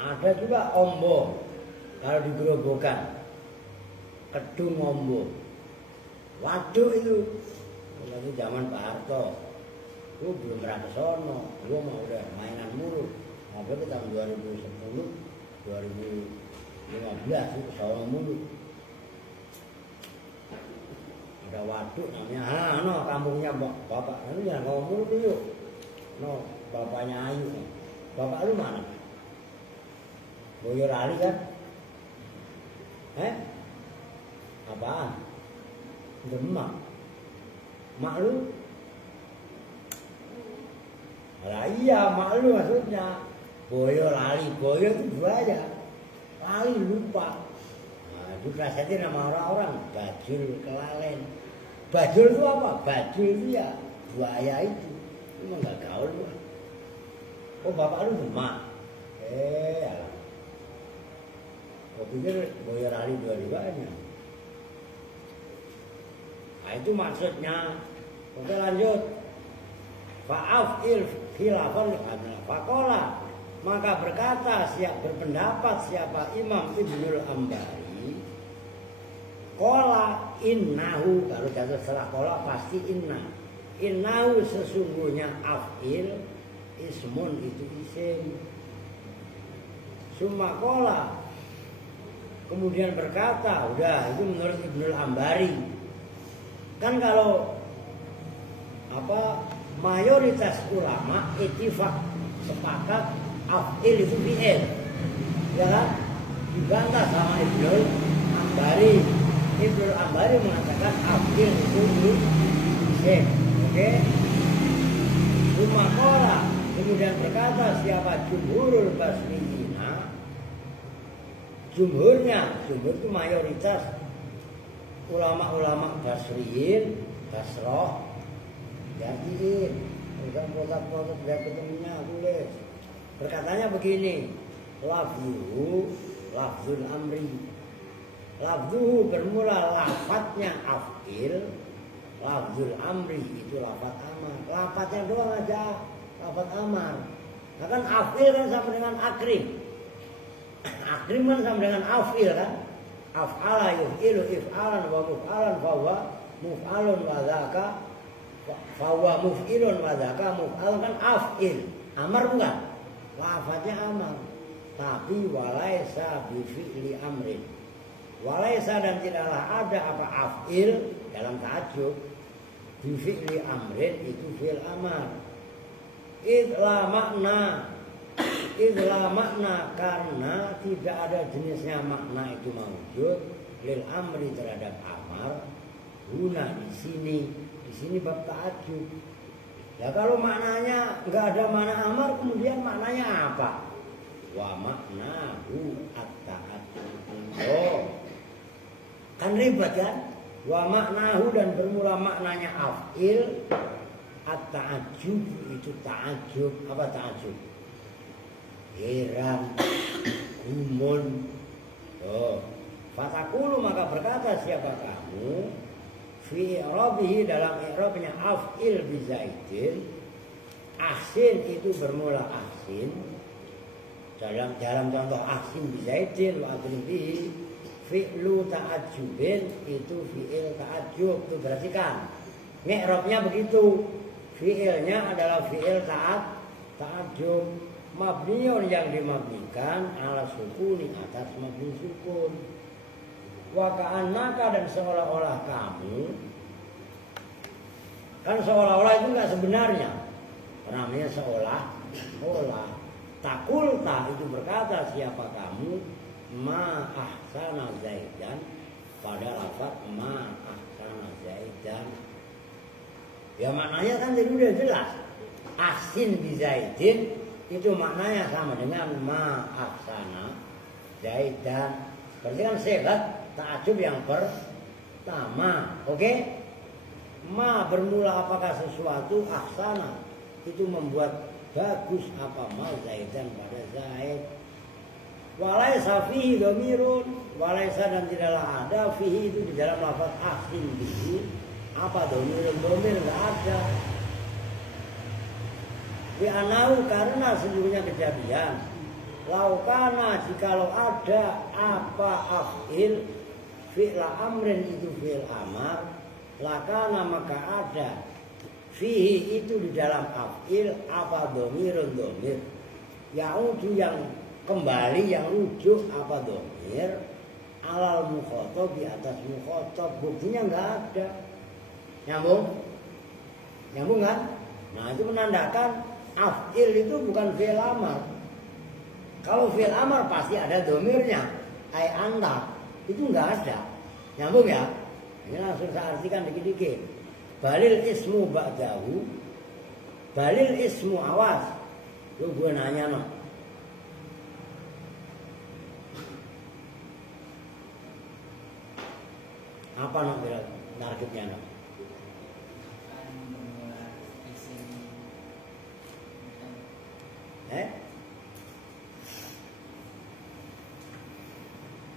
Ada juga ombo kalau di Grobogan, Kedung ombo. Waduh itu zaman Pak Harto. Lu belum pernah ke sono, lu mah udah mainan mulu. Sampai ke tahun 2010, 2015 itu ke sono mulu. Ada waduk namanya, kampungnya bapak. Lu jangan ngomong mulu yuk. Bapaknya Ayu. Bapak lu mana? Boyolali kan? Apaan? Demak. Mak lu? Lah iya, mak lu maksudnya. Boyolali, Boyo itu buaya. Lali lupa. Nah, itu prasetya nama orang-orang. Bajul kelalen. Bajul itu apa? Bajul itu ya buaya itu. Emang gak gaul lu. Oh bapak lu Demak. Alah. Kau pikir Boyolali dua-duanya. Nah itu maksudnya. Oke lanjut. Fa'af'il khilafan liqadna. Faqala, maka berkata berpendapat siapa Imam Ibnul Ambari, qala innahu, kalau jatuh setelah qala pasti innahu sesungguhnya af'il ismun itu isim. Summa qala, kemudian berkata, udah itu menurut Ibnul Ambari. Kan kalau mayoritas ulama ittifaq sepakat af'il itu fi'il. Ya kan? Dibantah sama Ibnul Ambari. Ibnul Ambari mengatakan af'il itu isim. Oke? Umakola kemudian berkata siapa jumhurul basriyina. Jumhur itu mayoritas ulama-ulama basriyin, Basroh, gantiin, bukan potat-potat biar ketemunya tulis. Berkatanya begini, lafzul amri. Lafzuhu bermula lafadznya af'il, lafzul amri itu lafadz amar. Lafadznya doang aja, lafadz amar. Nah kan af'il kan sama dengan akrim. Akrim kan sama dengan af'il kan. Af'ala yuf'ilu if'alan wa muf'alan fahuwa muf'alun wa dzaka fahuwa muf'ilun wa dzaka muf'alun kan af'il. Amar bukan? Lafadznya amar. Tapi walaisa bi fi'li amrin. Walaisa dan tidaklah ada apa af'il dalam ta'ajjub. Bi fi'li amrin itu fi'il amar. Idla makna karena tidak ada jenisnya makna itu maujud lil amri terhadap amar. Guna di sini bab ta'ajjub. Ya kalau maknanya nggak ada makna amar, kemudian maknanya apa? Wa maknahu at-ta'ajjub. Oh, kan ribet kan? Wa maknahu dan bermula maknanya af'il. At-ta'ajjub itu ta'ajjub. Apa ta'ajjub? Heran, gumun, Oh, fatakulu maka berkata siapa kamu fi i'rabihi dalam i'rabnya af'il bi zaidin. Ahsin itu bermula ahsin. Dalam contoh ahsin bi zaidin wa adribihi fi'lu ta'ajjubin itu fi'il ta'ajjub. Itu berarti kan i'rabnya begitu. Fi'ilnya adalah fi'il ta'ajjub. Mabniun yang dimabnikan ala sukuni atas mabni sukun. Wa ka'annaka dan seolah-olah kamu. Kan seolah-olah itu enggak sebenarnya. Namanya seolah-olah. Takulta itu berkata siapa kamu ma ahsana zaidan pada lafaz ma ahsana zaidan. Ya maknanya kan jadi udah jelas. Ahsin bi zaidin itu maknanya sama dengan ma ahsana zaidan. Berarti kan sehat ta'ajub yang pertama. Oke? Ma bermula apakah sesuatu ahsana itu membuat bagus apa ma zaidan pada zaid. Walaisa fihi dhamirun, walaisa dan tidaklah ada fihi itu di dalam lafaz ahsin bihi apa dhamirun, dhamir enggak ada. Bi anau karena sesungguhnya kejadian laukana jikalau ada apa af'il fi'la amrin itu fi'il amar lakana maka ada fihi itu di dalam af'il apa dhamirun dhamir yaudu yang kembali yang rujuk apa dhamir alal mukhatab di atas mukhatab. Buktinya enggak ada. Nyambung kan? Nah itu menandakan af'il itu bukan fi'il amar. Kalau fi'il amar pasti ada dhamirnya ai anta. Itu enggak ada. Nyambung ya? Ini langsung saya artikan dikit-dikit. Balil ismu ba'dahu. Balil ismu awas. Lu gue nanya no. Apa no kira targetnya no?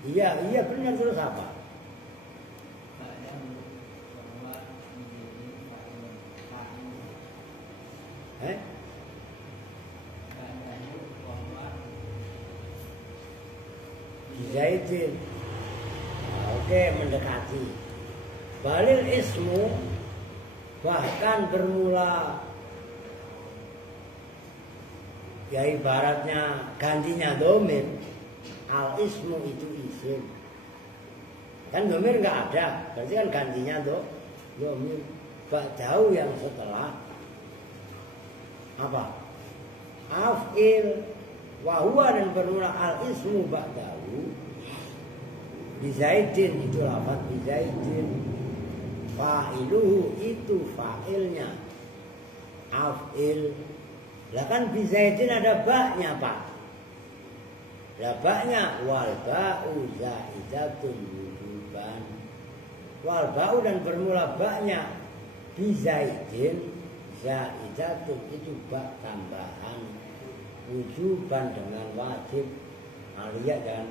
Iya benar terus apa? Zaidin. Oke, mendekati. Balil ismu bahkan bermula ya ibaratnya gantinya dhamir. Al ismu itu isim. Kan dhamir enggak ada, berarti kan gantinya dhamir. Ba'dahu yang setelah apa? Af'il wa huwa dan bermula al ismu ba'dahu bi zaidin itu lafaz bi zaidin. Fa'iluhu itu fa'ilnya af'il. Lah kan bi zaidin ada ba'nya Pak. Lah ba'nya wal ba'u zaidatun wujuban. Wal ba'u dan bermula ba'nya bi zaidin zaidatun itu ba' tambahan wujuban dengan wajib. Lihat kan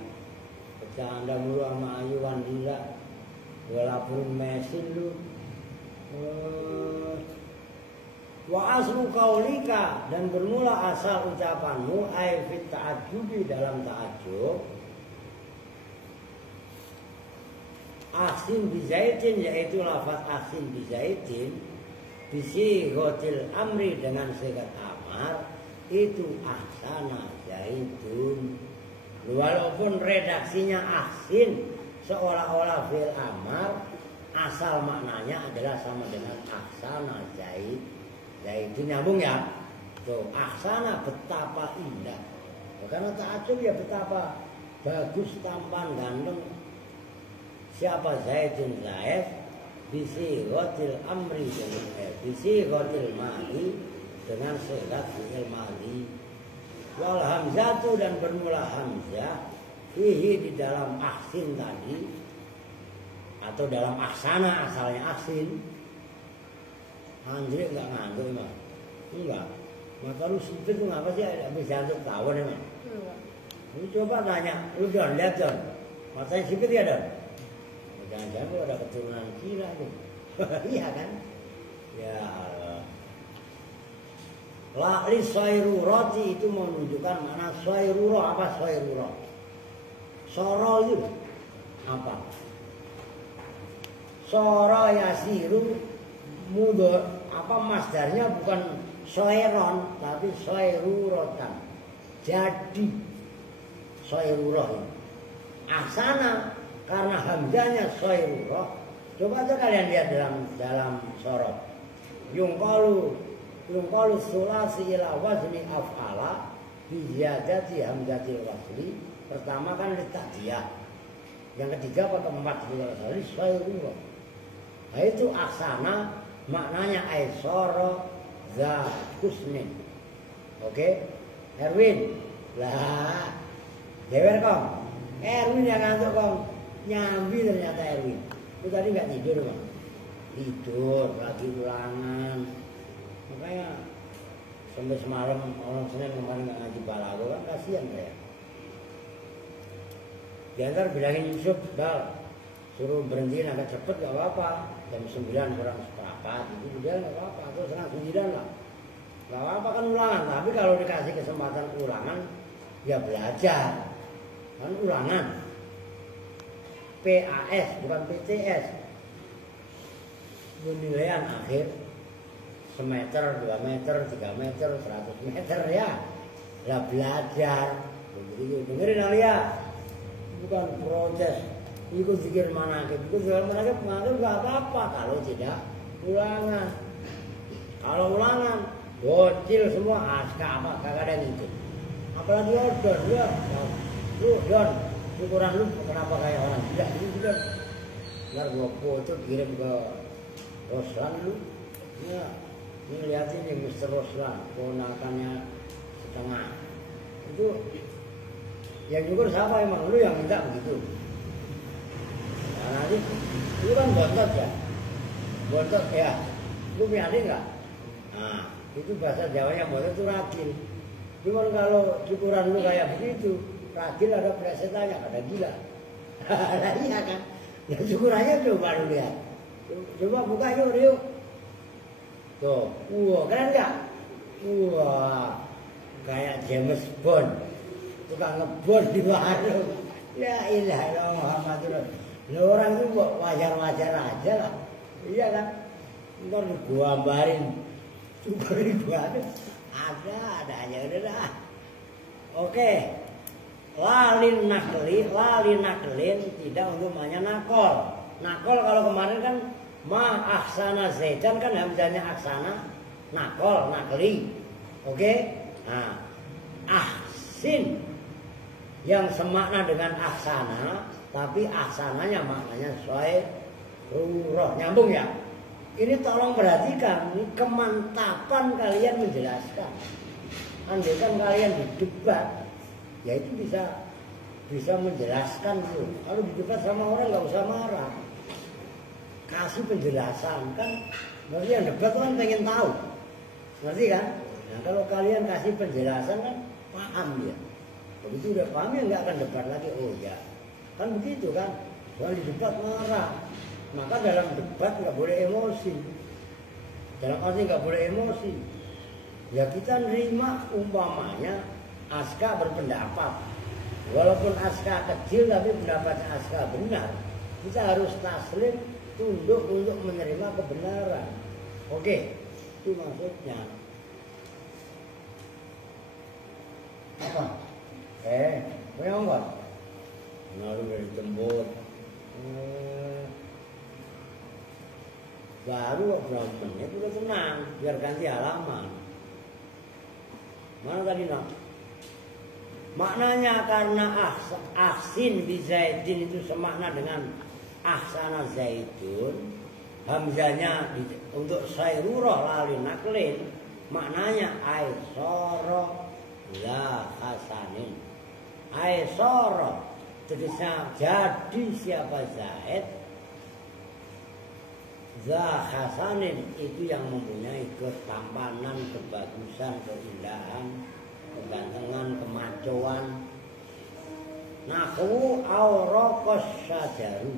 bercanda mulu sama Ayu Wandila walaupun mesin lu. Wa aslu qaulika dan bermula asal ucapanmu ai fit ta'ajjubi dalam ta'ajjub ahsin bi zaidin yaitu lafaz ahsin bi zaidin bisi ghatil amri dengan sigat amar itu ahsana zaidun. Walaupun redaksinya ahsin seolah-olah fi'il amar asal maknanya adalah sama dengan ahsana zaid. Zaidun nyambung ya. Tuh, ahsana betapa indah. Karena ta'ajub ya betapa bagus, tampan, ganteng. Siapa Zaidun Zaid? Bisi ghatil amri dengan bisi ghatil mali dengan sigat fi'il mali. Wal hamzatu dan bermula hamzah fihi di dalam ahsin tadi atau dalam ahsana asalnya ahsin. Andre enggak ngantuk emang? Enggak. Maka lu sipit tuh ngapa sih habis jantung tahun emang? Enggak. Lu coba tanya, lu jangan lihat John. Matanya sipit ya dong. Jangan-jangan lu ada keturunan Cina tuh. Iya kan? Ya Allah. La li sayrurati itu menunjukkan mana sayrurah. Apa sayrurah? Soro itu apa? Soro yasiru mudo apa masdarnya bukan soeron tapi soerurotan. Jadi soerurah ini. Asana karena hamzanya soerurah. Coba aja kalian lihat dalam sorot. Yungkalu sulasi ila wazni af'ala bi ziyadati hamzatil wasli. Pertama kan litadiyah. Yang ketiga atau keempat juga kali soerurah. Nah itu aksana maknanya aisoro za husnin. Oke? Erwin. Lah. Dewer kong. Erwin yang ngantuk kong. Nyambi ternyata Erwin. Itu tadi nggak tidur bang. Tidur lagi ulangan. Makanya sampai semalam orang Senin kemarin nggak ngaji balago kan kasihan saya. Diantar bilangin Yusuf, Bal, suruh berhentiin agak cepet gak apa-apa. Jam 9 kurang seperempat, itu dia gak apa-apa. Atau setengah 9 lah. Gak apa-apa kan ulangan. Tapi kalau dikasih kesempatan ulangan, ya belajar. Kan ulangan. PAS, bukan PTS. Penilaian akhir. Semeter, 2 meter, 3 meter, 100 meter ya. Lah belajar. Begitu, dengerin Alia. Bukan protes, ikut zikir manakib, ikut zikir manakib gak apa-apa kalau tidak ulangan. Kalau ulangan, bocil semua aska apa kagak ada yang ikut. Apalagi odon ya, lu don, syukuran lu kenapa kayak orang tidak ini juga. Ntar gua foto kirim ke Roslan lu, ya ini liatin nih Mr. Roslan, ponakannya setengah itu. Yang nyukur siapa emang? Lu yang minta begitu. Nah nanti lu kan bontot ya. Bontot ya. Lu punya adik nggak? Nah itu bahasa Jawanya bontot itu ragil. Cuma kalau syukuran lu kayak begitu, ragil ada plesetannya, ada gila. Nah iya kan. Ya syukurannya coba lu lihat. Coba buka yuk. Tuh, wah keren nggak? Wah kayak James Bond. Tukang ngebon di warung. Ya ilah Muhammadur. Orang itu wajar-wajar aja lah. Iya kan? Ntar digambarin. Coba digambarin. Ada aja udah dah. Oke. Lalin naklin tidak untuk maknya nakol. Nakol kalau kemarin kan aksana zaidan kan hamzahnya aksana. Nakol, nakli. Oke? Nah, ahsin yang semakna dengan aksana, tapi aksananya maknanya soerurah. Nyambung ya? Ini tolong perhatikan, ini kemantapan kalian menjelaskan. Andai kan kalian didebat, ya itu bisa menjelaskan tuh. Kalau didebat sama orang nggak usah marah, kasih penjelasan kan. Berarti yang debat kan pengen tahu, ngerti kan? Nah kalau kalian kasih penjelasan kan paham dia. Begitu udah paham ya nggak akan debat lagi. Oh ya, kan begitu kan. Soal di debat marah, maka dalam debat nggak boleh emosi. Dalam arti nggak boleh emosi. Ya kita nerima umpamanya Aska berpendapat, walaupun Aska kecil tapi pendapatnya Aska benar. Kita harus taslim, tunduk untuk menerima kebenaran. Oke, itu maksudnya. Apa? Punya enggak? Lalu dari jemput. Baru berapa menit udah tenang, biar ganti halaman. Mana tadi nak? Maknanya karena ahsin bi zaidin itu semakna dengan ahsana zaidun. Hamzanya untuk sayrurah lalin naklin. Maknanya aisoro la hasanin. Aisoro tegasnya jadi siapa Zaid, za hasanin itu yang mempunyai ketampanan, kebagusan, keindahan, kegantengan, kemacoan. Nahu auraqas syajaru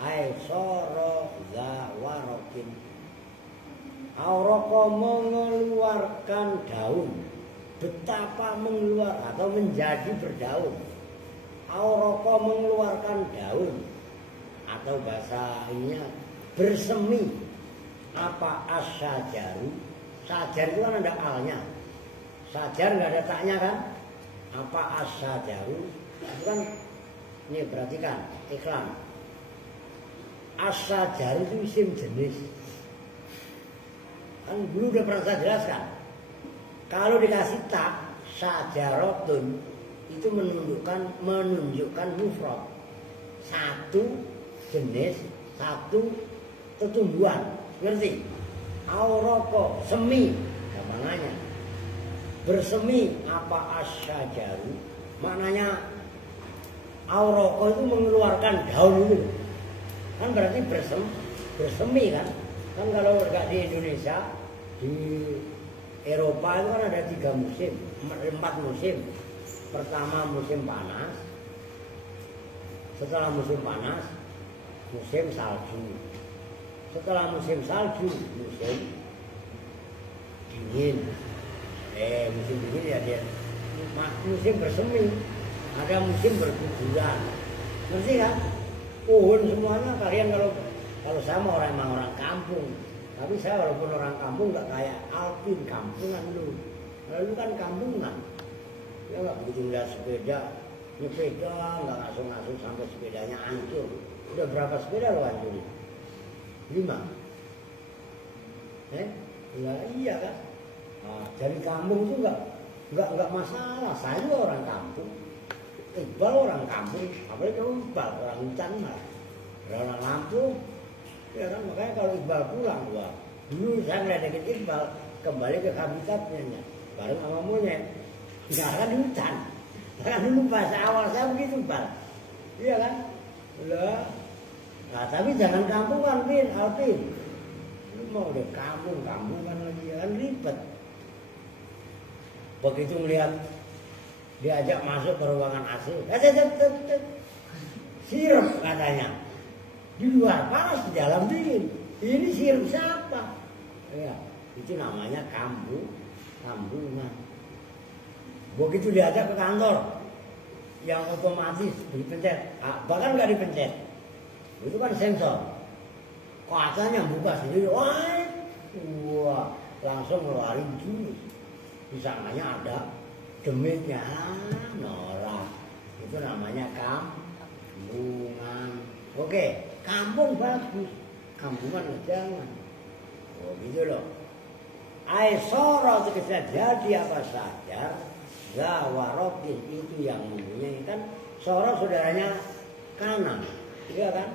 aisara zawarokin. Auraqa mengeluarkan daun. Betapa mengeluar atau menjadi berdaun. Auraqa mengeluarkan daun. Atau bahasa ininya bersemi. Apa asyajaru? Sajar itu kan ada alnya. Sajar nggak ada taknya kan? Apa asyajaru? Itu kan, ini perhatikan iklan. Asyajaru itu isim jenis. Kan dulu udah pernah saya jelaskan. Kalau dikasih tak sajarotun itu menunjukkan mufrad. Satu jenis, satu tumbuhan. Ngerti? Auroko semi namanya. Bersemi apa asyajaru? Maknanya auroko itu mengeluarkan daun itu. Kan berarti bersemi kan? Kan kalau nggak di Indonesia, di Eropa itu kan ada 3 musim, 4 musim. Pertama musim panas, setelah musim panas, musim salju. Setelah musim salju, musim dingin. Musim dingin ya dia musim bersemi. Ada musim berguguran. Ngerti kan? Pohon semuanya kalian kalau saya mau emang orang kampung. Tapi saya walaupun orang kampung nggak kayak Alvin kampungan lu. Kalau lu kan kampungan. Ya nggak begitu lihat sepeda, nggak ngasuh-ngasuh sampai sepedanya hancur. Udah berapa sepeda lo hancurin? 5. Ya iya kan. Nah, dari kampung itu nggak masalah. Saya juga orang kampung. Iqbal orang kampung. Apalagi kalau Iqbal orang hutan mah. Orang Lampung. Ya kan makanya kalau Iqbal pulang gua. Dulu saya ngeledekin Iqbal kembali ke habitatnya bareng sama monyet. Nggak akan di hutan. Kan dulu bahasa awal saya begitu Iqbal. Iya kan? Lah. Nah, tapi jangan kampungan, Alvin. Lu mau udah kampungan lagi kan ribet. Begitu melihat diajak masuk ke ruangan AC, sirup katanya. Di luar panas, di dalam dingin. Ini sirup siapa? Ya, itu namanya kampungan. Begitu diajak ke kantor, yang otomatis dipencet, bahkan nggak dipencet. Itu kan sensor. Kacanya buka sendiri. Wah, langsung ngeluarin jurus. Di sananya ada demitnya, norak. Itu namanya kampungan. Oke, kampung bagus. Kampungan jangan. Oh gitu loh. Aisara itu bisa jadi apa saja. Zawarokin itu yang mempunyai kan. Sora saudaranya kanan. Iya kan?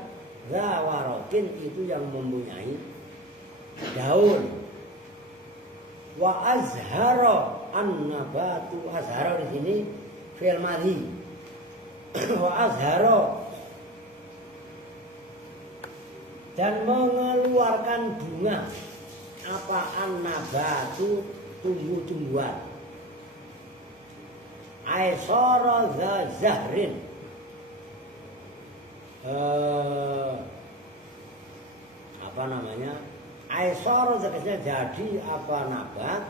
Zawarokin itu yang mempunyai daun. Wa azharo an-nabatu. Azharo di sini fi'il madhi. Wa azharo dan mengeluarkan bunga. Apa an-nabatu? Tumbuh-tumbuhan. Aisara zahrin. Apa namanya? Aisara sebenarnya jadi apa nabat?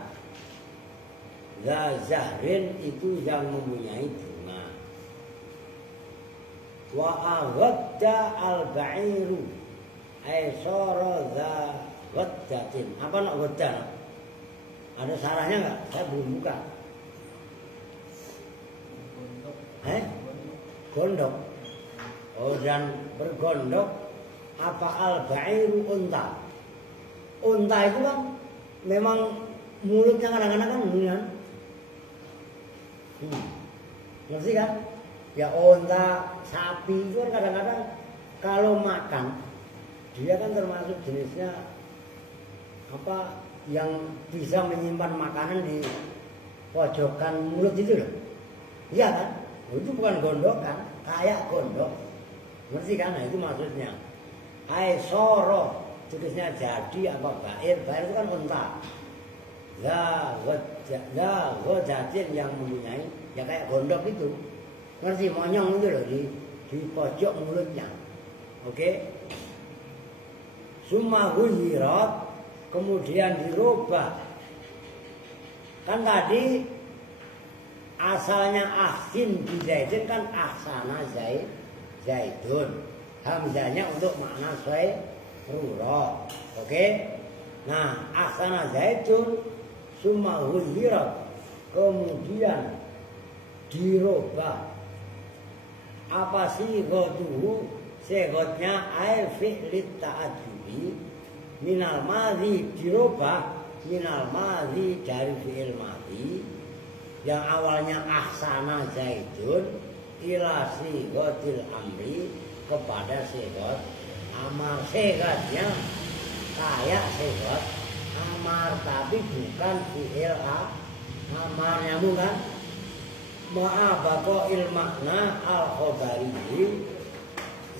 Zahrin itu yang mempunyai bunga. Wa aghadda al-ba'iru. Aisara zawaddatin. Apa nak wadda? Ada sarahnya enggak? Saya belum buka. Gondok. Oh, dan bergondok apa al-ba'iru unta. Unta itu kan memang mulutnya kadang-kadang kan dengan ngerti kan? Ya unta, sapi itu kan kadang-kadang kalau makan dia kan termasuk jenisnya apa yang bisa menyimpan makanan di pojokan mulut itu loh. Iya kan? Itu bukan gondokan, kayak gondok. Ngerti kan? Nah itu maksudnya. Aisoro, tulisnya jadi apa bair itu kan unta. La godatin yang mempunyai, ya kayak gondok itu. Ngerti monyong itu loh di pojok mulutnya. Oke? Summa huyirat, kemudian dirubah. Kan tadi asalnya ahsin di zaidin kan ahsana zaidun. Hamzahnya untuk makna sayrura. Oke? Nah, ahsana zaidun summa huyirat, kemudian dirubah. Apa sih goduhu? Segotnya air fi'lit ta'adubi minal madhi, dirubah minal madhi dari fi'il madhi yang awalnya ahsana zaidun ila sigotil amri kepada sigot amar. Sigotnya kayak sigot amar tapi bukan fi'il amar. Nyambung kan? Ma'abako il makna al-khobari,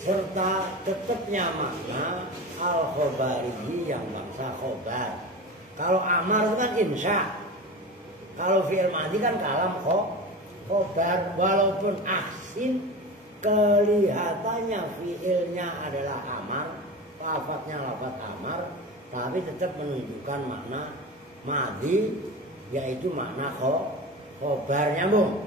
serta tetapnya makna al-khobari yang bangsa khobar. Kalau amar itu kan insya, kalau fi'il madhi kan kalam khobar. Walaupun ahsin kelihatannya fi'ilnya adalah amar, lafadznya lafadz amar, tapi tetap menunjukkan makna madhi, yaitu makna khobar. Nyambung.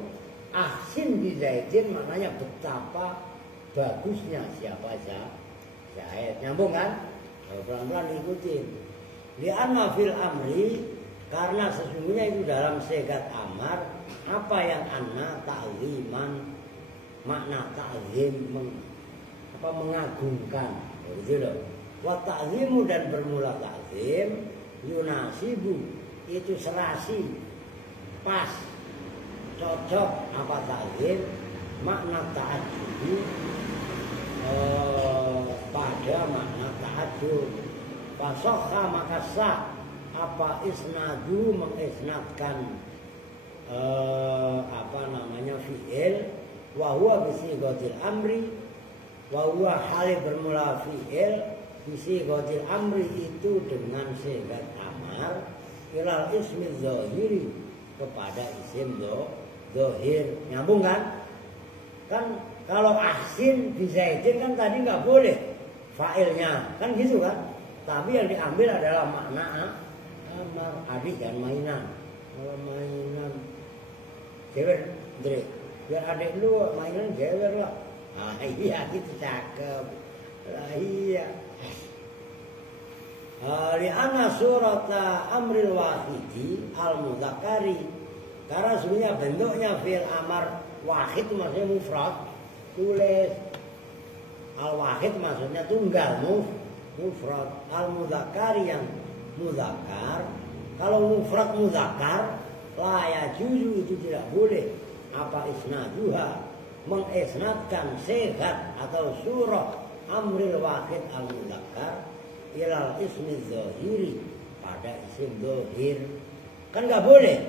Ahsin bi zaidin maknanya betapa bagusnya siapa Zaid. Nyambung kan? Kalau pelan-pelan diikutin. Li'anna fil amri, karena sesungguhnya itu dalam segat amar, apa yang anna ta'ziman, makna ta'zim mengagungkan. Gitu loh. Wa ta'zimu, dan bermula ta'zim, yunasibu, itu serasi, pas, cocok apa ta'zim, makna ta'addubi pada makna ta'addub. Fasokha maka sah apa isnadu, mengisnadkan fi'il wa huwa bisighatil amri, wa huwa hal bermula fi'il bisighatil amri itu dengan sigat amar ilal ismi dzahiri, kepada isim dzahir. Nyambung kan? Kan kalau ahsin bi zaidin kan tadi nggak boleh fa'ilnya kan gitu kan, tapi yang diambil adalah makna amar. Adik jangan mainan. Kalau mainan gewer, Dre, biar adik lu mainan gewer lah. Ah iya, gitu cakep. Lah iya. Li'anna surata amril wahidi al-mudzakkari, karena sebenarnya bentuknya fi'il amar wahid maksudnya mufrad, tulis. Al-wahid maksudnya tunggal, mufrad. Al-mudzakkari yang mudzakkar. Kalau mufrad mudzakkar la yajuzu, itu tidak boleh apa isnaduha, mengisnadkan sigat atau surah amril wahid al-mudzakkar ilal ismi dzahiri, pada isim dzahir. Kan nggak boleh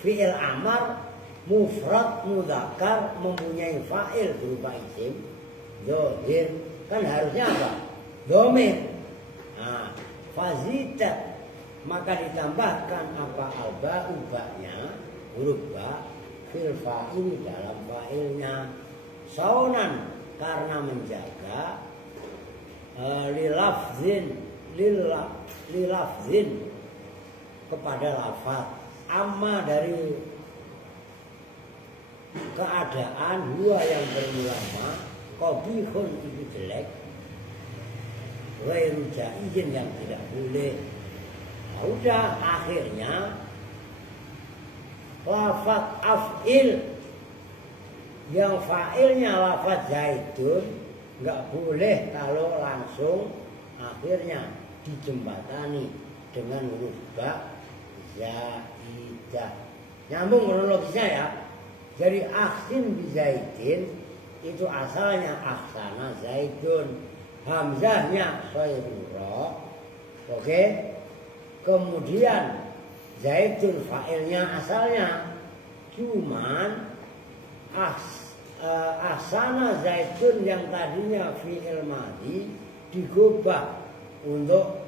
fi'il amar mufrad mudzakkar mempunyai fa'il berupa isim dzahir, kan harusnya apa? Dhamir. Nah, fazidat, maka ditambahkan apa alba'u, ba'nya huruf ba fil fa'il, dalam fa'ilnya. Saunan, karena menjaga lilafzin kepada lafaz, amma dari keadaan dua yang bermula ma, qabihun itu jelek, ghairu jaizin yang tidak boleh. Nah, udah akhirnya lafaz af'il yang fa'ilnya lafaz zaidun nggak boleh kalau langsung akhirnya dijembatani dengan huruf ba zaidah. Nyambung kronologisnya ya. Jadi ahsin bi zaidin itu asalnya ahsana zaidun, hamzahnya sayrura. Oke. Kemudian zaidun fa'ilnya asalnya, cuman ahsana zaidun yang tadinya fi'il madhi digubah untuk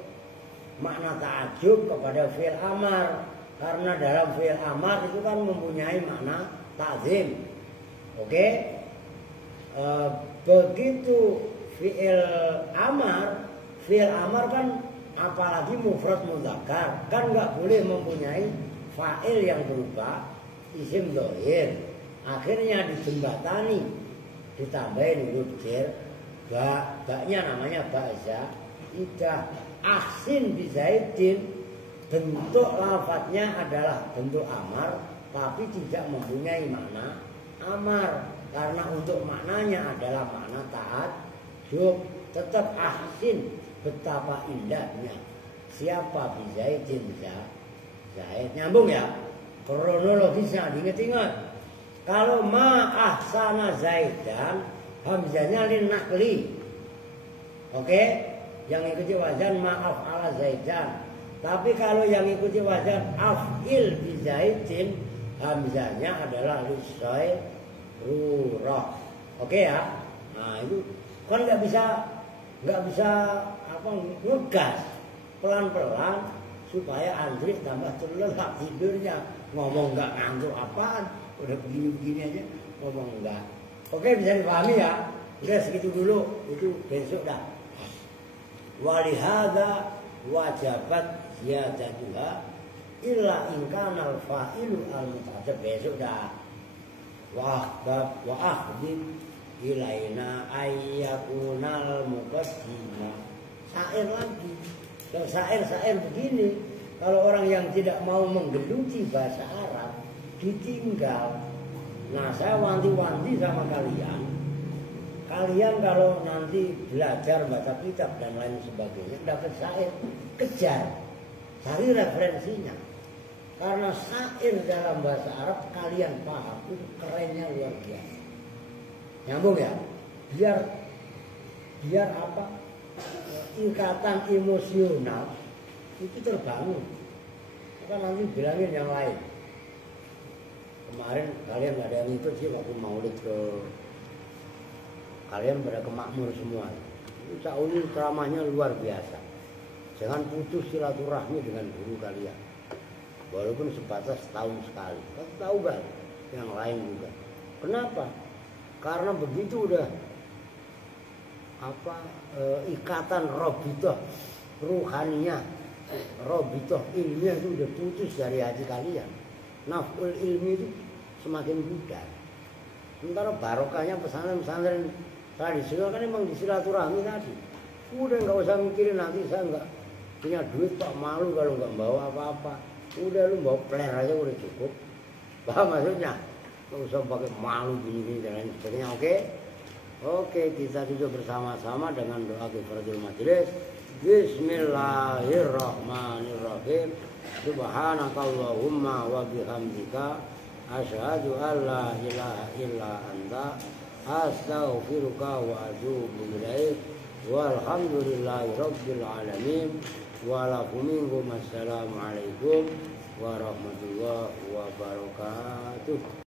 makna ta'ajub kepada fi'il amar, karena dalam fi'il amar itu kan mempunyai makna ta'zim. Oke? Begitu fi'il amar kan apalagi mufrad mudzakkar kan nggak boleh mempunyai fa'il yang berupa isim dhohir. Akhirnya dijembatani, ditambahin huruf jar, baknya namanya ba'za, idah ahsin bizaidin, bentuk lafadznya adalah bentuk amar, tapi tidak mempunyai makna amar, karena untuk maknanya adalah makna taat. Tetap ahsin, betapa indahnya siapa bizaidin, Zaid. Nyambung ya, kronologisnya diingat-ingat. Kalau ma ahsana Zaidan, hamzahnya lin nakli. Oke? Yang ikuti wazan ma'af ala Zaidan. Tapi kalau yang ikuti wazan af'il bi Zaidin, hamzahnya adalah lisoy rurah. Oke ya? Nah itu kan nggak bisa ngegas pelan-pelan supaya Andri tambah terlelap tidurnya. Ngomong nggak ngantuk apaan? Udah begini-begini aja ngomong enggak. Oke, bisa dipahami ya. Udah segitu dulu, itu besok dah. Walihada wajabat ziyadatuha illa in kana al-fa'ilu al-muta'addid. Besok dah. Wa akhdib ilaina ayyakunal muqaddimah. Syair lagi. Kalau syair begini, kalau orang yang tidak mau menggeluti bahasa Arab ditinggal. Nah, saya wanti-wanti sama kalian. Kalian kalau nanti belajar baca kitab dan lain sebagainya, dapat syair, kejar, cari referensinya. Karena syair dalam bahasa Arab kalian paham itu kerennya luar biasa. Nyambung ya? Biar apa? Ikatan emosional itu terbangun. Maka nanti bilangin yang lain. Kemarin kalian nggak ada yang ikut sih waktu maulid kalian pada ke Makmur semua. Cak Uli ceramahnya luar biasa. Jangan putus silaturahmi dengan guru kalian. Walaupun sebatas setahun sekali. Kan tahu kan? Yang lain juga. Kenapa? Karena begitu udah ikatan robitoh ruhaniyah, robitoh ilmiah itu udah putus dari hati kalian. Naf'ul ilmi itu semakin pudar. Sementara barokahnya pesantren-pesantren tradisional kan emang disilaturahmi tadi. Udah nggak usah mikirin nanti saya nggak punya duit pak, malu kalau nggak bawa apa-apa. Udah lu bawa player aja udah cukup. Paham maksudnya? Nggak usah pakai malu gini-gini dan lain sebagainya. Oke, kita duduk bersama-sama dengan doa kifaratul majelis. Bismillahirrahmanirrahim. Subhanakallahumma wa bihamdika asyhadu an la ilaha illa anta astaghfiruka wa atubu ilaik. Walhamdulillahi rabbil alamin. Walaikumussalam warahmatullahi wabarakatuh.